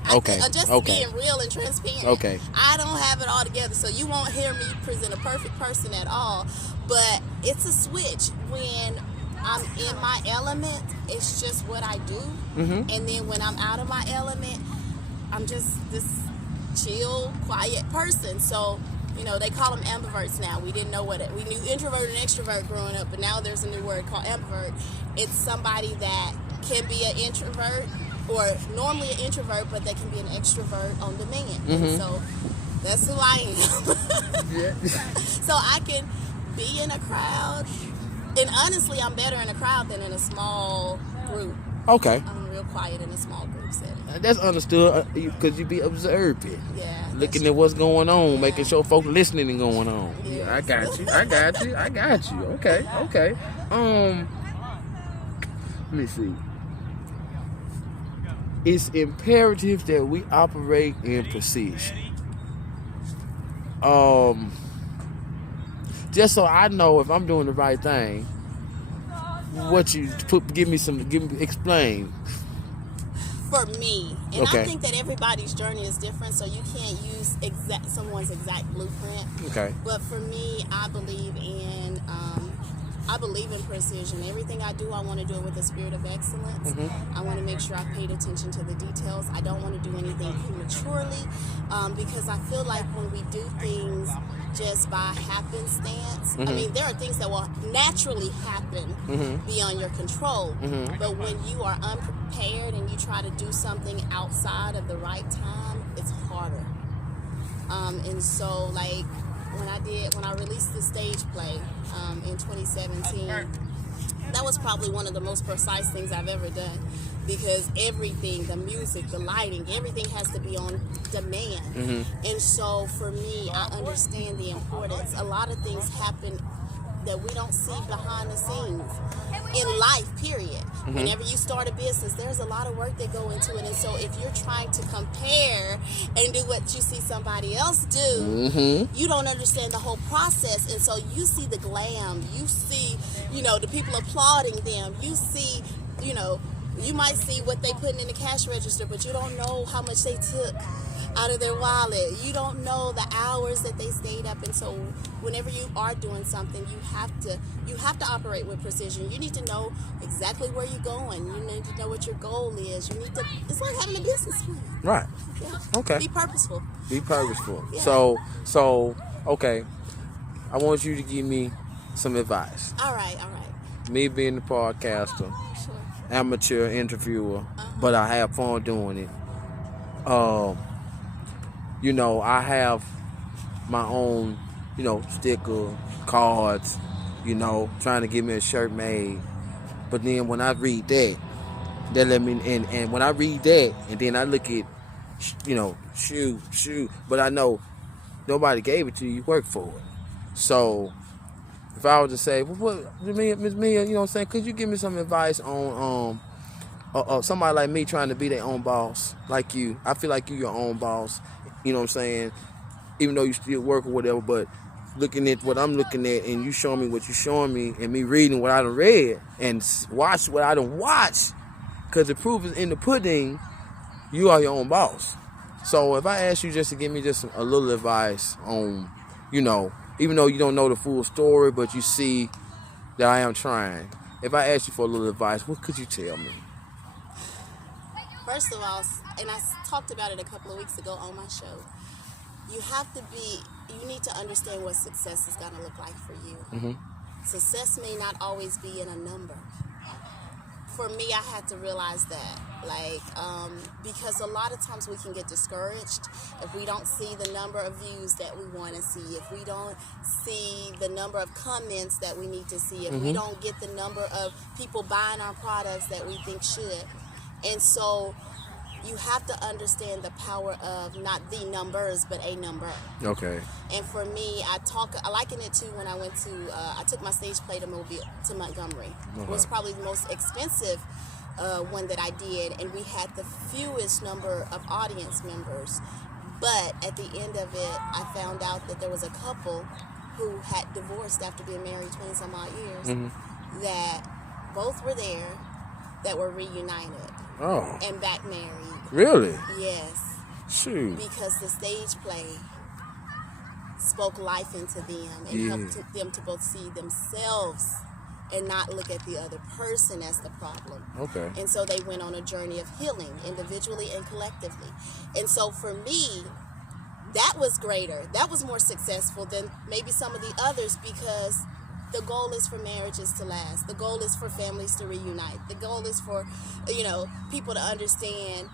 Just being real and transparent. Okay. I don't have it all together, so you won't hear me present a perfect person at all, but it's a switch. When I'm in my element, it's just what I do, and then when I'm out of my element, I'm just this chill, quiet person. So they call them ambiverts now. We didn't know we knew introvert and extrovert growing up, but now there's a new word called ambivert. It's somebody that can be an introvert, or normally an introvert, but they can be an extrovert on demand. And so that's who I am. So I can be in a crowd, and honestly, I'm better in a crowd than in a small group. Okay. I'm real quiet in a small group setting. That's understood, because you be observing. Yeah. Looking at what's going on, making sure folks listening and going on. Yes. Yeah, I got you. Okay. Let me see. It's imperative that we operate in precision. Just so I know if I'm doing the right thing. Explain. For me, and Okay. I think that everybody's journey is different, so you can't use someone's exact blueprint. Okay. But for me, I believe in precision. Everything I do, I want to do it with a spirit of excellence. I want to make sure I paid attention to the details. I don't want to do anything prematurely, because I feel like when we do things just by happenstance, I mean, there are things that will naturally happen beyond your control. But when you are unprepared and you try to do something outside of the right time, it's harder. And so, like, when I released the stage play in 2017, that was probably one of the most precise things I've ever done, because everything, the music, the lighting, everything has to be on demand. And so for me, I understand the importance. A lot of things happen that we don't see behind the scenes in life, period. Whenever you start a business, there's a lot of work that go into it. And so if you're trying to compare and do what you see somebody else do, you don't understand the whole process. And so you see the glam, you see, the people applauding them, you see, you might see what they put in the cash register, but you don't know how much they took out of their wallet. You don't know the hours that they stayed up. And so whenever you are doing something, you have to operate with precision. You need to know exactly where you're going. You need to know what your goal is. It's like having a business plan. Right. Yeah. Okay. Be purposeful. Be purposeful. Yeah. So okay. I want you to give me some advice. All right. Me being the podcaster, Sure. amateur interviewer, but I have fun doing it. I have my own, sticker, cards, trying to get me a shirt made. But then when I read that let me, and when I read that, and then I look at, shoe, but I know nobody gave it to you, you work for it. So if I was to say, well, Miss Mia, could you give me some advice on somebody like me trying to be their own boss, like you? I feel like you're your own boss. You know what I'm saying? Even though you still work or whatever, but looking at what I'm looking at, and you showing me what you're showing me, and me reading what I done read, and watch what I done watched, because the proof is in the pudding, you are your own boss. So if I ask you just to give me just a little advice on, even though you don't know the full story, but you see that I am trying. If I ask you for a little advice, what could you tell me? First of all, and I talked about it a couple of weeks ago on my show, you need to understand what success is going to look like for you. Success may not always be in a number. For me, I had to realize that, because a lot of times we can get discouraged if we don't see the number of views that we want to see, if we don't see the number of comments that we need to see, if we don't get the number of people buying our products that we think should. And so you have to understand the power of not the numbers, but a number. Okay. And for me, I liken it to when I went to, I took my stage play to Montgomery. It was probably the most expensive one that I did, and we had the fewest number of audience members. But at the end of it, I found out that there was a couple who had divorced after being married 20 some odd years, that both were there, that were reunited. Oh. And back married. Really? Yes. Shoot. Because the stage play spoke life into them and helped them to both see themselves and not look at the other person as the problem. Okay. And so they went on a journey of healing individually and collectively. And so for me, that was greater. That was more successful than maybe some of the others, because the goal is for marriages to last. The goal is for families to reunite. The goal is for, people to understand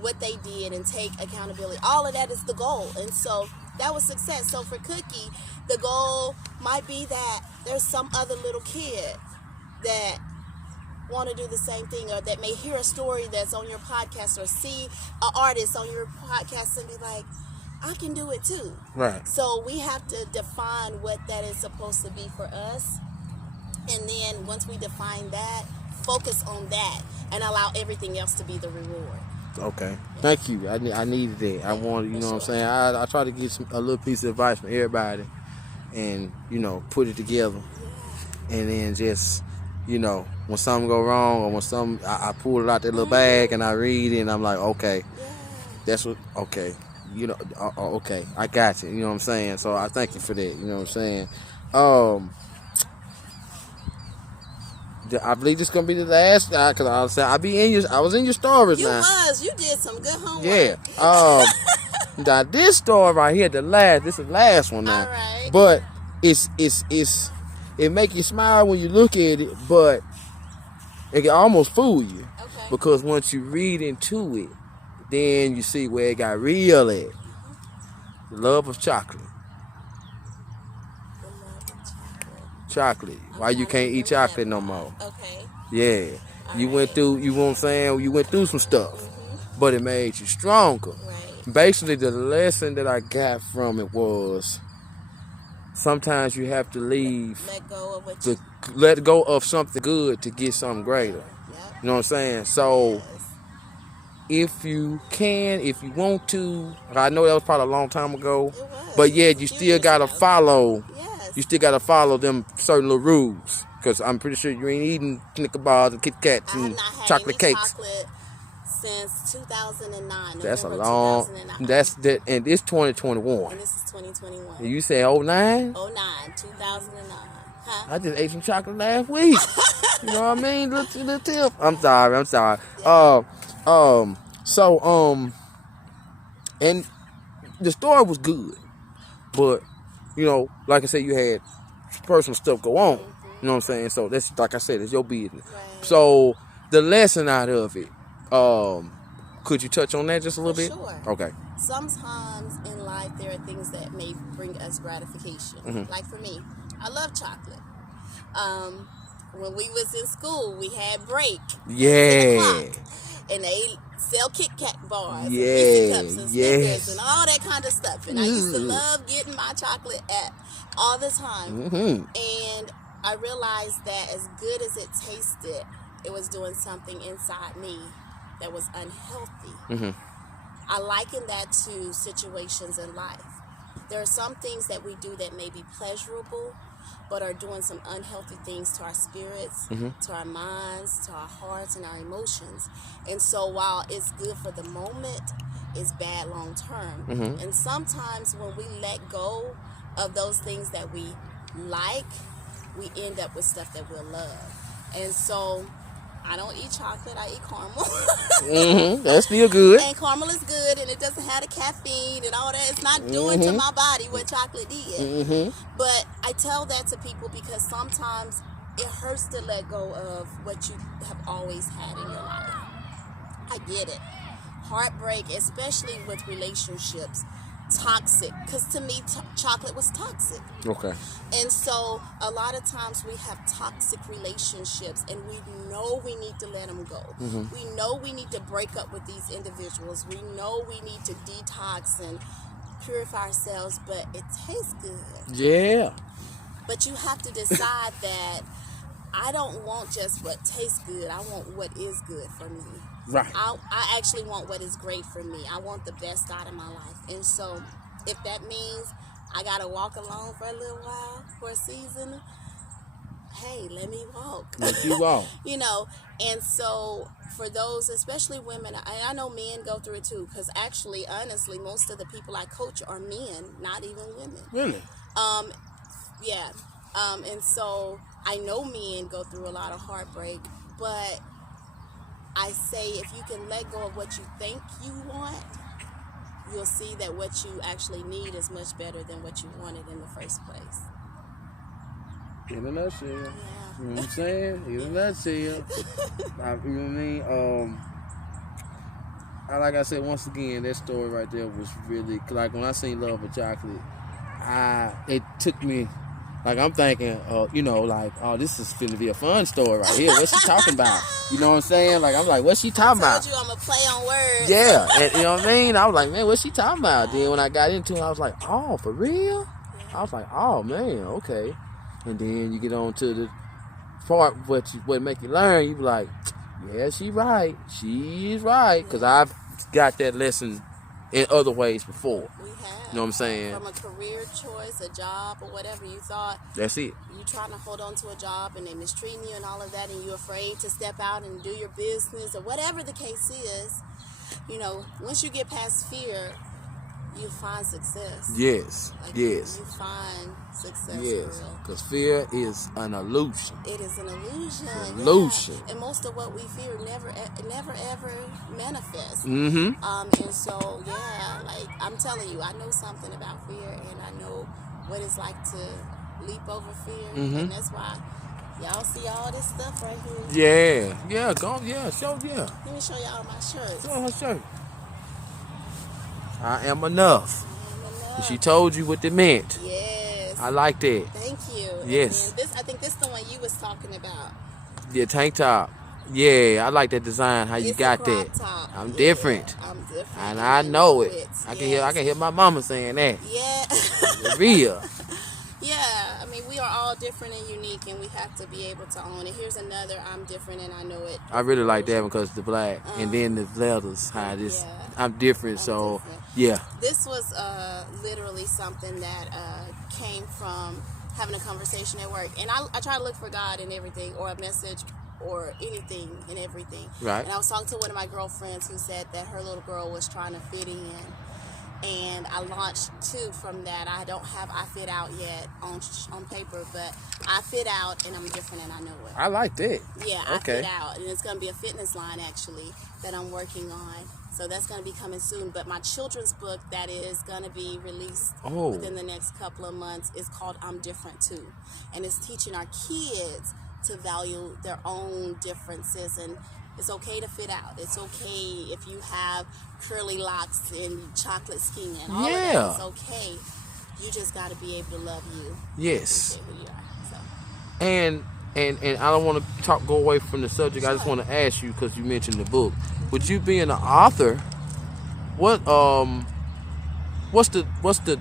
what they did and take accountability. All of that is the goal. And so that was success. So for Cookie, the goal might be that there's some other little kid that want to do the same thing, or that may hear a story that's on your podcast, or see an artist on your podcast and be like, I can do it too. Right. So we have to define what that is supposed to be for us. And then once we define that, focus on that and allow everything else to be the reward. Okay. Thank you. I needed that. I wanted, what I'm saying? I try to get a little piece of advice from everybody and, put it together. And then just you know, when something go wrong or when something, I pull it out that little bag and I read it and I'm like, okay, Yeah. that's what, okay, you know, okay, I got you. You know what I'm saying? So I thank you for that. You know what I'm saying? Um, I believe this gonna be the last guy because I was saying I was in your stories You now. was. You did some good homework. Yeah. Now this story right here, this is the last one now. All right. But it's it make you smile when you look at it, but it can almost fool you. Okay. Because once you read into it, then you see where it got real at. The love of chocolate. The love of chocolate. Chocolate. Why you can't eat chocolate no more? Okay. Yeah. You All went right. through, you know what I'm saying? You went through some stuff. But it made you stronger. Right. Basically, the lesson that I got from it was sometimes you have to leave, Let go of what to let go of something good to get something greater. Yep. You know what I'm saying? So Yes. if you can, if you want to, I know that was probably a long time ago, It was. but yeah, It was you a few still years gotta ago. follow. Yes. You still gotta follow them certain little rules. Cause I'm pretty sure you ain't eating Snicker bars and Kit Kats I have and not had chocolate any cakes. chocolate since 2009. That's a November long. 2009. That's that, and it's 2021. And this is 2021. And you say 09? 2009. Huh? I just ate some chocolate last week. You know what I mean? Little tip. I'm sorry. And the story was good, but you know, like I said, you had personal stuff go on. You know what I'm saying? So that's, like I said, it's your business. Right. So the lesson out of it, could you touch on that just a little bit? Sure. Okay. Sometimes in life there are things that may bring us gratification. Like for me, I love chocolate. When we was in school, we had break. Yeah. 10 o'clock, and they sell Kit Kat bars, and Yeah, Reese's Cups, and Snickers, yes. and all that kind of stuff. And I used to love getting my chocolate all the time. And I realized that as good as it tasted, it was doing something inside me that was unhealthy. I liken that to situations in life. There are some things that we do that may be pleasurable, but are doing some unhealthy things to our spirits, to our minds, to our hearts, and our emotions. And so while it's good for the moment, it's bad long term. And sometimes when we let go of those things that we like, we end up with stuff that we'll love. And so I don't eat chocolate, I eat caramel. That's still good. And caramel is good, and it doesn't have the caffeine and all that. It's not doing to my body what chocolate did. But I tell that to people because sometimes it hurts to let go of what you have always had in your life. I get it. Heartbreak, especially with relationships, toxic. Because to me, chocolate was toxic. Okay. And so a lot of times we have toxic relationships and we know we need to let them go. We know we need to break up with these individuals. We know we need to detox and purify ourselves, but it tastes good. Yeah. But you have to decide that I don't want just what tastes good. I want what is good for me. Right. I actually want what is great for me. I want the best out of my life. And so if that means I got to walk alone for a little while, for a season, hey, let me walk. Let you walk. You know, and so for those, especially women, I know men go through it too, because actually, honestly, most of the people I coach are men, not even women. Really? Yeah. And so I know men go through a lot of heartbreak, but I say if you can let go of what you think you want, you'll see that what you actually need is much better than what you wanted in the first place. In a nutshell. Yeah. You know what I'm saying? In a nutshell. You know what I mean? Like I said, once again, that story right there was really, like when I seen Love with Chocolate, it took me, like I'm thinking, you know, like, oh, this is finna be a fun story right here. What's she talking about? You know what I'm saying? Like, I'm like, what's she talking about? I told you I'm a play on words. Yeah, and you know what I mean? I was like, man, what's she talking about? Then when I got into it, I was like, oh, for real? I was like, oh, man, okay. And then you get on to the part what make you learn. You be like, yeah, she right. She is right. Because I've got that lesson in other ways before. We have. You know what I'm saying? From a career choice, a job, or whatever you thought. That's it. You trying to hold on to a job and they mistreating you and all of that, and you're afraid to step out and do your business or whatever the case is. You know, once you get past fear, you find success. Yes. Like, Yes. You find success. Yes. Because fear is an illusion. It is an illusion. Illusion. Yeah. And most of what we fear never ever manifests. Mm-hmm. And so, yeah, like I'm telling you, I know something about fear, and I know what it's like to leap over fear, Mm-hmm. and that's why y'all see all this stuff right here. Yeah. Yeah. Go. Yeah. Show. Yeah. Let me show y'all my shirts. Show her shirt. I am enough. She told you what it meant. Yes. I like that. Thank you. Yes. And I think this is the one you was talking about. Yeah, tank top. Yeah, I like that design. How you It's a got crop that? top. I'm Yeah, different. I'm different. And I know it. Yes. I can hear my mama saying that. Yeah. It's real. Yeah, I mean, we are all different and unique, and we have to be able to own it. Here's another, I'm different and I know it. I really like that because the black and then the letters. How this, Yeah. I'm different. I'm So different. yeah, This was literally something that came from having a conversation at work. And I try to look for God in everything, or a message, or anything and everything. Right. And I was talking to one of my girlfriends who said that her little girl was trying to fit in. And I launched two from that. I fit out yet on paper, but I fit out and I'm different and I know it. I like that. Yeah, I Okay. fit out. And it's going to be a fitness line actually that I'm working on. So that's going to be coming soon. But my children's book that is going to be released within the next couple of months is called I'm Different Too. And it's teaching our kids to value their own differences, and it's okay to fit out. It's okay if you have curly locks and chocolate skin and all of that. It's okay. You just got to be able to love you. Yes. Appreciate who you are. So. And I don't want to go away from the subject. I just want to ask you, because you mentioned the book. With you being an author, what's the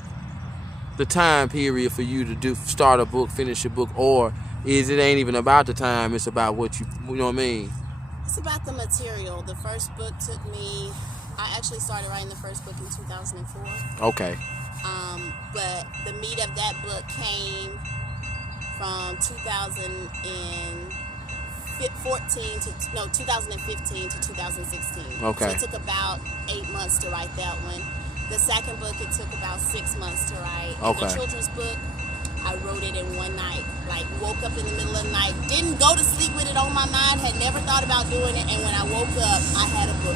time period for you to start a book, finish a book, or is it ain't even about the time? It's about what you know what I mean? It's about the material. The first book took me. I actually started writing the first book in 2004. Okay. But the meat of that book came from 2015 to 2016. Okay. So it took about 8 months to write that one. The second book, it took about 6 months to write. Okay. The children's book, I wrote it in one night. Like, woke up in the middle of the night, didn't go to sleep with it on my mind, had never thought about doing it, and when I woke up, I had a book.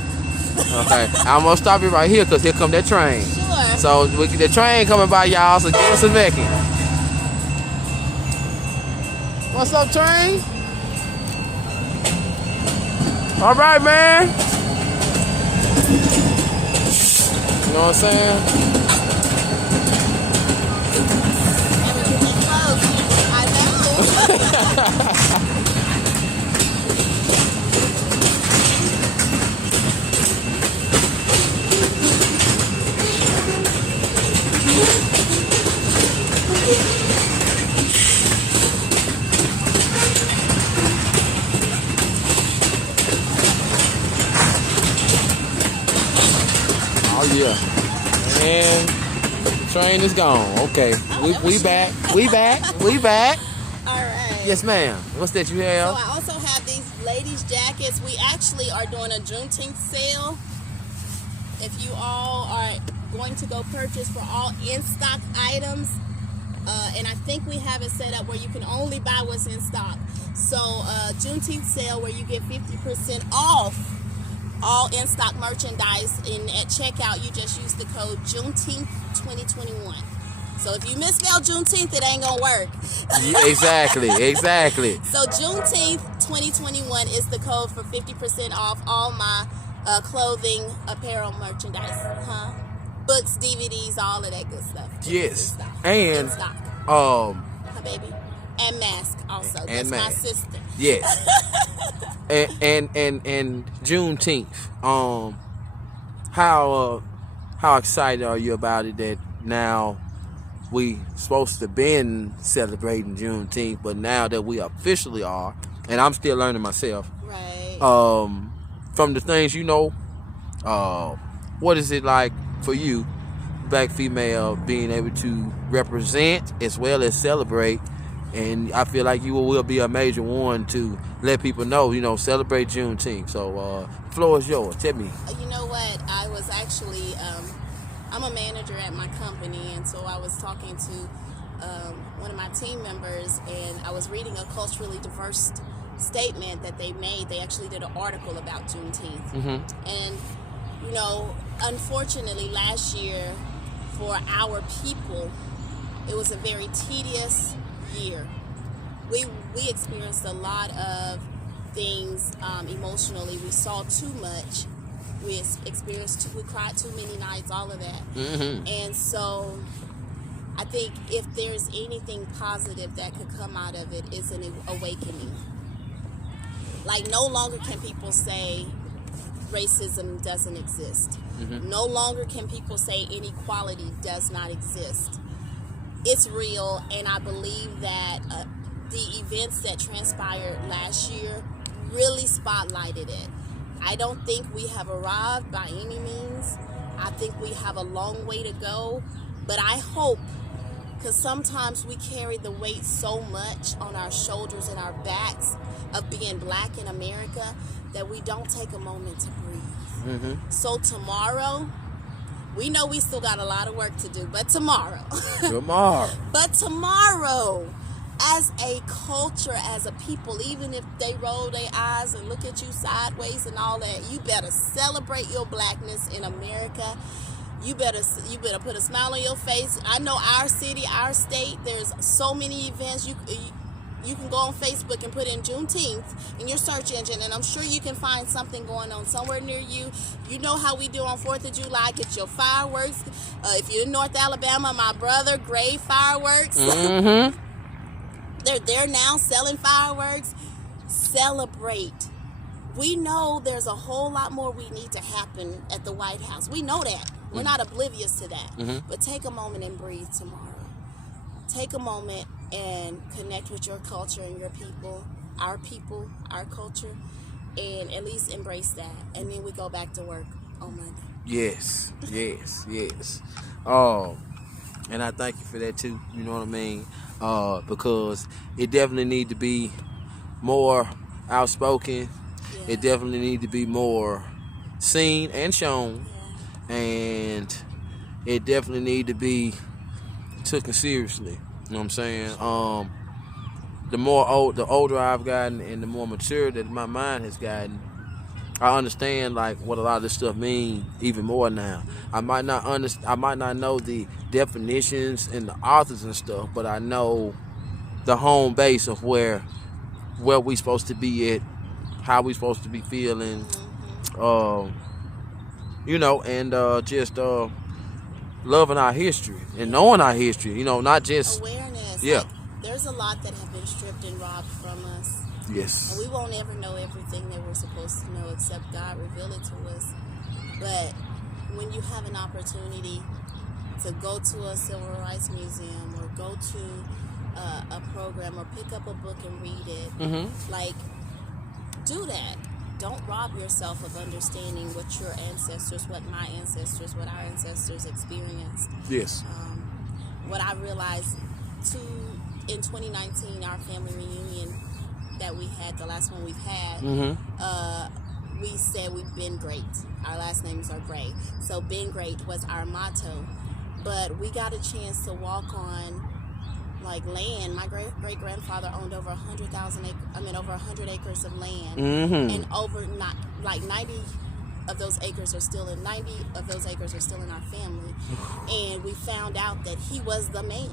Okay. I'm gonna stop you right here because here come that train. Sure. So the train coming by, y'all. So give us a second. What's up, train? All right, man. You know what I'm saying? I know. Oh yeah. And the train is gone. Okay. We back. We back. We back. All right. Yes, ma'am. What's that you So have? I also have these ladies' jackets. We actually are doing a Juneteenth sale. If you all are going to go purchase for all in-stock items, and I think we have it set up where you can only buy what's in stock. So Juneteenth sale where you get 50% off all in-stock merchandise, and at checkout you just use the code Juneteenth 2021. So if you misspell Juneteenth, it ain't gonna work. Yeah, exactly. So Juneteenth 2021 is the code for 50% off all my clothing, apparel, merchandise, books, DVDs, all of that good stuff. Yes. In And stock. um Baby, and mask also. And That's my mask. sister. yes. and Juneteenth. How excited are you about it that now we supposed to been celebrating Juneteenth, but now that we officially are, and I'm still learning myself. Right. From the things what is it like for you, black female, being able to represent as well as celebrate. And I feel like you will be a major one to let people know, celebrate Juneteenth. So, the floor is yours. Tell me. You know what? I was actually, I'm a manager at my company, and so I was talking to one of my team members, and I was reading a culturally diverse statement that they made. They actually did an article about Juneteenth. Mm-hmm. And, unfortunately, last year, for our people, it was a very tedious year. We experienced a lot of things emotionally. We saw too much. We cried too many nights, all of that. Mm-hmm. And so I think if there's anything positive that could come out of it, it's an awakening. Like, no longer can people say racism doesn't exist. Mm-hmm. No longer can people say inequality does not exist. It's real, and I believe that the events that transpired last year really spotlighted it. I don't think we have arrived by any means. I think we have a long way to go, but I hope, because sometimes we carry the weight so much on our shoulders and our backs of being black in America, that we don't take a moment to breathe. Mm-hmm. So tomorrow, we know we still got a lot of work to do, but tomorrow. But tomorrow, as a culture, as a people, even if they roll their eyes and look at you sideways and all that, you better celebrate your blackness in America. You better put a smile on your face. I know our city, our state, there's so many events. You can go on Facebook and put in Juneteenth in your search engine, and I'm sure you can find something going on somewhere near you. You know how we do on 4th of July, get your fireworks. If you're in North Alabama, my brother, Gray Fireworks. Mm-hmm. They're now selling fireworks. Celebrate. We know there's a whole lot more we need to happen at the White House. We know that. We're not oblivious to that. Mm-hmm. But take a moment and breathe tomorrow. Take a moment and connect with your culture and your people, our culture, and at least embrace that. And then we go back to work on Monday. Yes. And I thank you for that too. You know what I mean? Because it definitely need to be more outspoken. Yeah. It definitely need to be more seen and shown. Yeah. And it definitely need to be taken seriously. You know what I'm saying? The older I've gotten and the more mature that my mind has gotten, I understand like what a lot of this stuff means even more now. I might not know the definitions and the authors and stuff, but I know the home base of where we supposed to be at, how we supposed to be feeling, and just loving our history and knowing our history. Not just awareness. Yeah. Like, there's a lot that have been stripped and robbed from us. Yes. And we won't ever know everything that we're supposed to know except God reveal it to us. But when you have an opportunity to go to a civil rights museum or go to a program or pick up a book and read it, like, do that. Don't rob yourself of understanding what your ancestors, what my ancestors, what our ancestors experienced. Yes. What I realized in 2019, our family reunion that we had, the last one we've had, we said we've been great. Our last names are Gray. So been great was our motto. But we got a chance to walk on like land. My great grandfather owned over 100 acres of land, and over 90 of those acres are still in our family. And we found out that he was the man.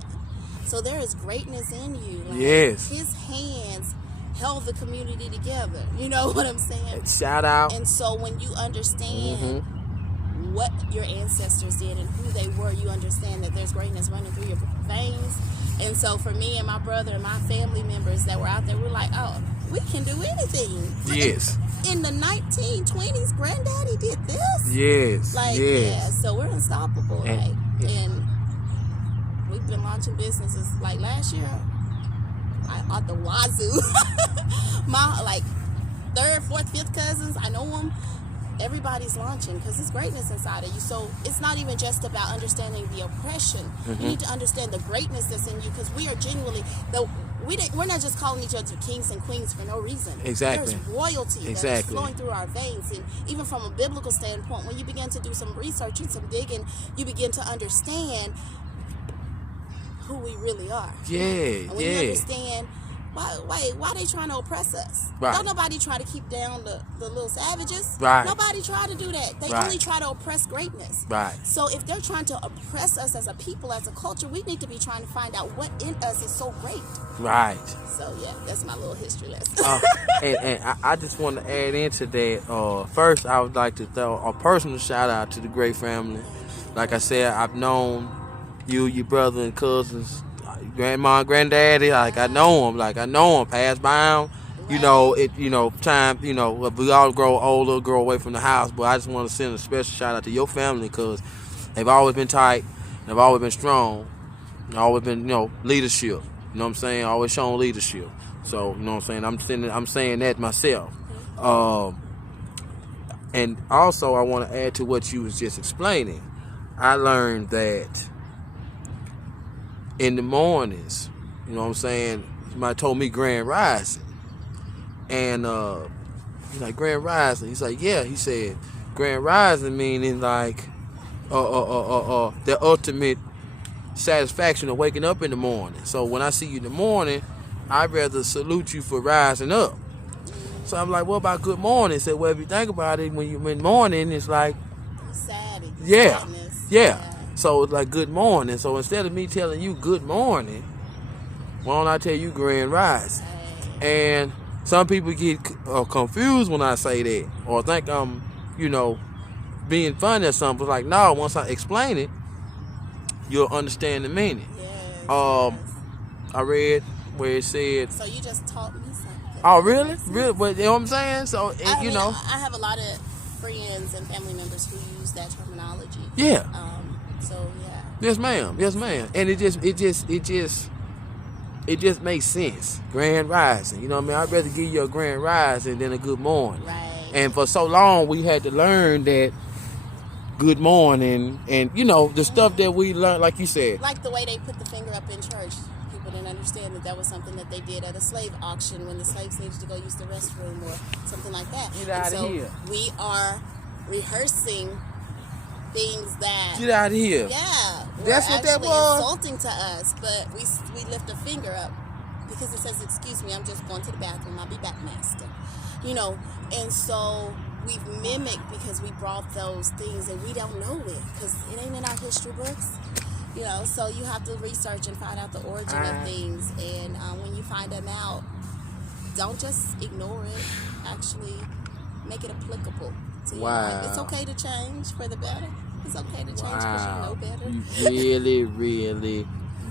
So there is greatness in you. Like, yes. His hands held the community together. You know what I'm saying? Shout out. And so when you understand what your ancestors did and who they were, you understand that there's greatness running through your veins. And so for me and my brother and my family members that were out there, we're like, oh, we can do anything. Yes. In the 1920s, granddaddy did this. Yes. Like, yeah, so we're unstoppable. And we've been launching businesses like last year. At the wazoo. My 3rd, 4th, 5th cousins, I know them. everybody's launching because there's greatness inside of you. So it's not even just about understanding the oppression. You need to understand the greatness that's in you, because we are genuinely, we're not just calling each other kings and queens for no reason. Exactly. There's royalty that is flowing through our veins. And even from a biblical standpoint, when you begin to do some research and some digging, you begin to understand who we really are. Yeah, and when you understand why they trying to oppress us. Right. Don't nobody try to keep down the little savages. Right. Nobody try to do that. They only try to oppress greatness. Right. So if they're trying to oppress us as a people, as a culture, we need to be trying to find out what in us is so great. Right. So yeah, that's my little history lesson. And I just want to add into that. First, I would like to throw a personal shout out to the Gray family. Like I said, I've known you, your brother and cousins, grandma and granddaddy, like I know them, pass by them, time, we all grow older, grow away from the house, but I just want to send a special shout out to your family, because they've always been tight, they've always been strong, and always been, leadership, you know what I'm saying, always shown leadership, so, you know what I'm saying, I'm saying that myself, and also I want to add to what you was just explaining. I learned that in the mornings, you know what I'm saying, somebody told me Grand Rising. And he's like, Grand Rising? He's like, yeah. He said, Grand Rising meaning like the ultimate satisfaction of waking up in the morning. So when I see you in the morning, I'd rather salute you for rising up. So I'm like, what about good morning? He said, well, if you think about it, when you're in the morning, it's like, sad. Yeah. So it's like good morning. So instead of me telling you good morning, why don't I tell you Grand Rising? And some people get confused when I say that, or think I'm, being funny or something. But like, no, once I explain it, you'll understand the meaning. Yes. I read where it said. So you just taught me something. Oh, really? Really? But you know what I'm saying? So I have a lot of friends and family members who use that terminology. Yeah. So yeah. Yes, ma'am. And it just makes sense. Grand Rising. You know what I mean? I'd rather give you a Grand Rising than a good morning. Right. And for so long, we had to learn that good morning and, the stuff that we learned, like you said. Like the way they put the finger up in church. People didn't understand that was something that they did at a slave auction when the slaves needed to go use the restroom or something like that. Get out of here. We are rehearsing things that get out of here. Yeah, that's what that was. Insulting to us, but we lift a finger up because it says, "Excuse me, I'm just going to the bathroom. I'll be back, master." And so we've mimicked because we brought those things and we don't know it because it ain't in our history books. So you have to research and find out the origin of things, and when you find them out, don't just ignore it. Actually, make it applicable. Wow. It's okay to change for the better. It's okay to change because you know better.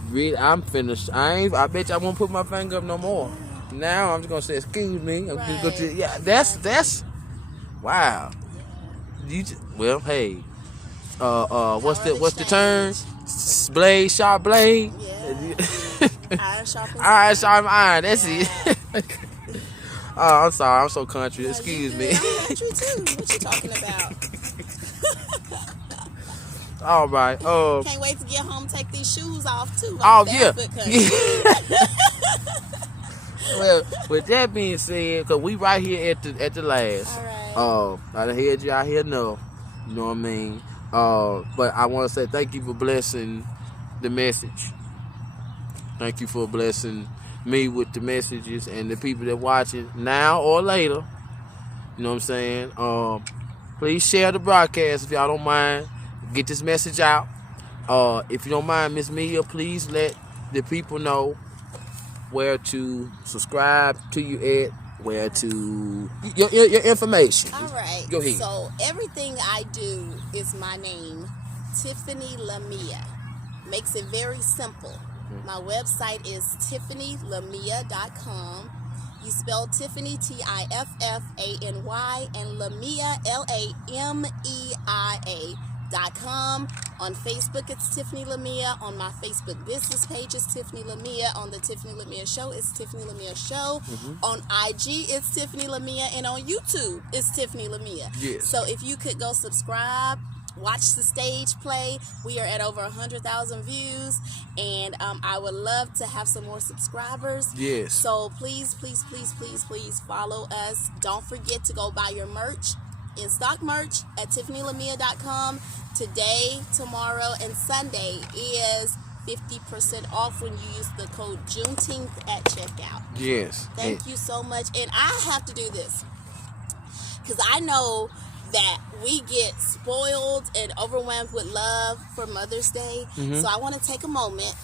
Really, I'm finished. I bet you I won't put my finger up no more. Now I'm just gonna say, excuse me. I'm just going to, that's wow. Well, hey, what's the term? Blade, sharp blade. Yeah. Iron sharp iron. That's it. Oh, I'm sorry. I'm so country. Excuse me. I'm country too. What you talking about? All right. Can't wait to get home. Take these shoes off too. Well, with that being said, because we right here at the last. All right. I heard you out here know. You know what I mean? But I want to say thank you for blessing the message. Thank you for blessing me with the messages and the people that watch it now or later. You know what I'm saying? Please share the broadcast if y'all don't mind. Get this message out. If you don't mind, Miss Mia, please let the people know where to subscribe to you at, where to your information. All right. Go ahead. So everything I do is my name, Tiffany Lamia. Makes it very simple. My website is tiffanylamia.com. You spell Tiffany Tiffany and Lamia LAMEIA tiffanylamia.com. On Facebook, it's Tiffany Lamia. On my Facebook business page, it's Tiffany Lamia. On the Tiffany Lamia Show, it's Tiffany Lamia Show. On IG, it's Tiffany Lamia. And on YouTube, it's Tiffany Lamia. Yes. So if you could go subscribe, watch the stage play. We are at over 100,000 views, and I would love to have some more subscribers. Yes. So please follow us. Don't forget to go buy your merch, in stock merch at tiffanylamia.com. Today, tomorrow, and Sunday is 50% off when you use the code Juneteenth at checkout. Yes. Thank you so much. And I have to do this because I know that we get spoiled and overwhelmed with love for Mother's Day. So I want to take a moment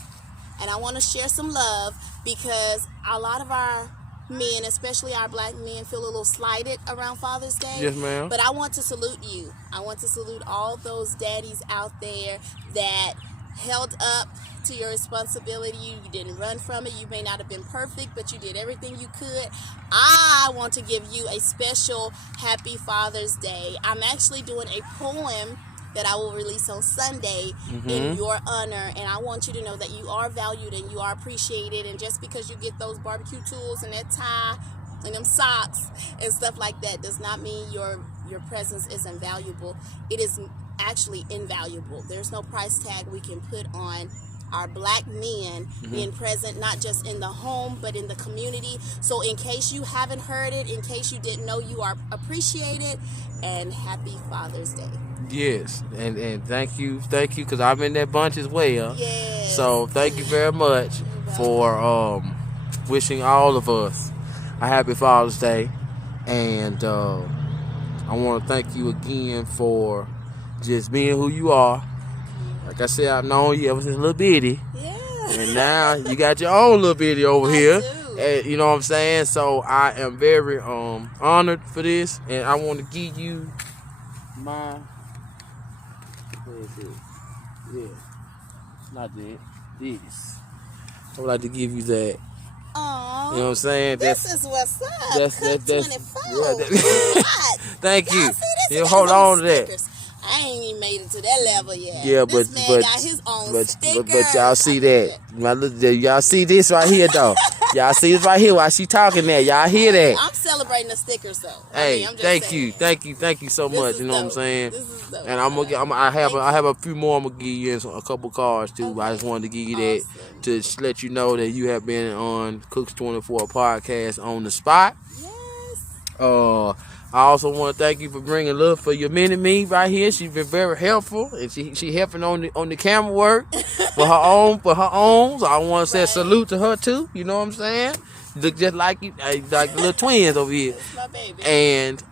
and I want to share some love, because a lot of our men, especially our black men, feel a little slighted around Father's Day. Yes, ma'am. But I want to salute you. I want to salute all those daddies out there that held up to your responsibility. You didn't run from it. You may not have been perfect, but you did everything you could. I want to give you a special happy Father's Day. I'm actually doing a poem that I will release on Sunday in your honor, and I want you to know that you are valued and you are appreciated. And just because you get those barbecue tools and that tie and them socks and stuff like that does not mean your presence is invaluable. It is actually invaluable. There's no price tag we can put on our black men being present, not just in the home but in the community. So in case you haven't heard it, in case you didn't know, you are appreciated, and happy Father's Day. Yes, and thank you, because I'm in that bunch as well. Yes. So thank you very much for wishing all of us a happy Father's Day, and I want to thank you again for just being who you are. Like I said, I've known you ever since little bitty, and now you got your own little bitty over here. And, you know what I'm saying? So I am very honored for this, and I want to give you my. Where is it? Yeah, not that. This. I would like to give you that. Aww. You know what I'm saying? This is what's up. That's 24. Yeah, thank you. Y'all see this? You hold on to that. Stickers. I ain't even made it to that level yet. Yeah, this but man got his own stickers. but y'all see that? Y'all see this right here though. Y'all see this right here while she talking there. Y'all hear that? I'm celebrating the stickers though. Hey, I'm just thank saying. you so This much. is You know what I'm dope. saying? This is dope. And I have a few more. I'm gonna give you a couple cards too. But I just wanted to give you that to just let you know that you have been on Cooks 24 podcast on the spot. Yes. I also want to thank you for bringing love for your mini me right here. She's been very helpful, and she helping on the camera work for her own. So I want to say a salute to her too. You know what I'm saying? Look just like you, like the little twins over here. That's my baby. And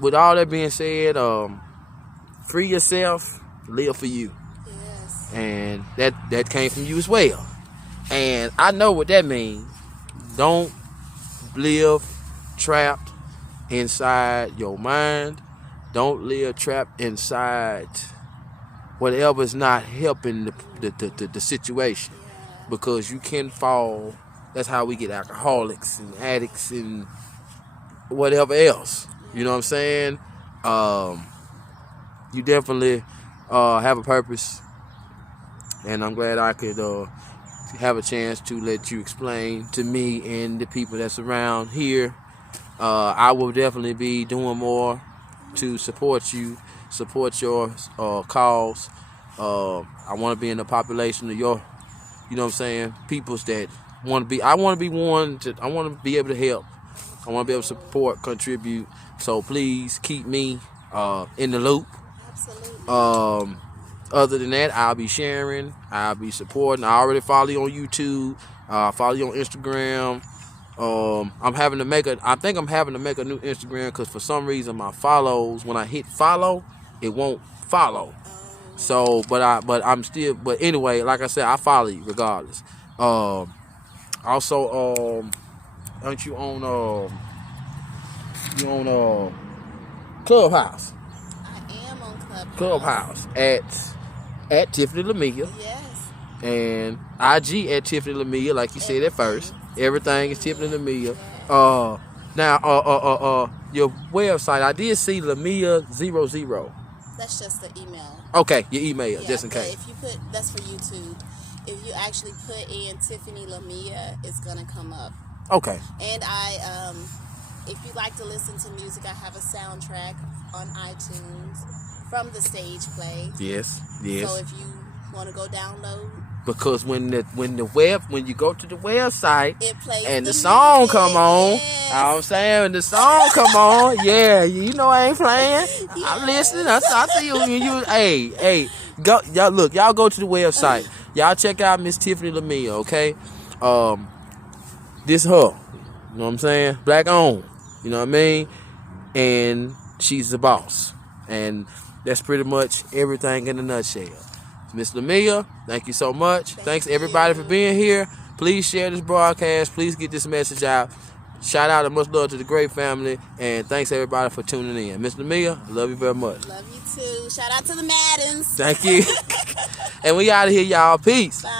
with all that being said, free yourself, live for you, Yes. and that came from you as well. And I know what that means. Don't live trapped inside your mind. Don't live trapped inside whatever's not helping the situation, because you can fall. That's how we get alcoholics and addicts and whatever else. You know what I'm saying? You definitely have a purpose, and I'm glad I could have a chance to let you explain to me and the people that's around here. I will definitely be doing more to support you, support your cause. I want to be in the population of your, you know what I'm saying, peoples that want to be. I want to be one. I want to be able to help. I want to be able to support, contribute. So please keep me in the loop. Absolutely. Other than that, I'll be sharing. I'll be supporting. I already follow you on YouTube. Follow you on Instagram. I'm having to make a new Instagram because for some reason my follows, when I hit follow, it won't follow. So, but anyway, like I said, I follow you regardless. Also, aren't you on Clubhouse? I am on Clubhouse at Tiffany Lamia. Yes. And IG at Tiffany Lamia, like you said at first. Everything is Tiffany Lamia. Now, your website, I did see Lamia00. That's just the email. Okay, your email, Yeah, just in but case. if you put, that's for YouTube. If you actually put in Tiffany Lamia, it's gonna come up. Okay. And if you like to listen to music, I have a soundtrack on iTunes from the stage play. Yes. So if you want to go download, Because when you go to the website it plays and the song music. come on, Yes. you know what I'm saying? When the song come on, yeah, you know I ain't playing. I'm listening. I see you. Hey, go, y'all look, y'all go to the website. Y'all check out Miss Tiffany Lamia, okay? This her. You know what I'm saying? Black owned. You know what I mean? And she's the boss. And that's pretty much everything in a nutshell. Miss Lamia, thank you so much. Thanks everybody for being here. Please share this broadcast. Please get this message out. Shout out and much love to the great family. And thanks everybody for tuning in. Miss Lamia, I love you very much. Love you too. Shout out to the Maddens. Thank you. And we out of here, y'all. Peace. Bye.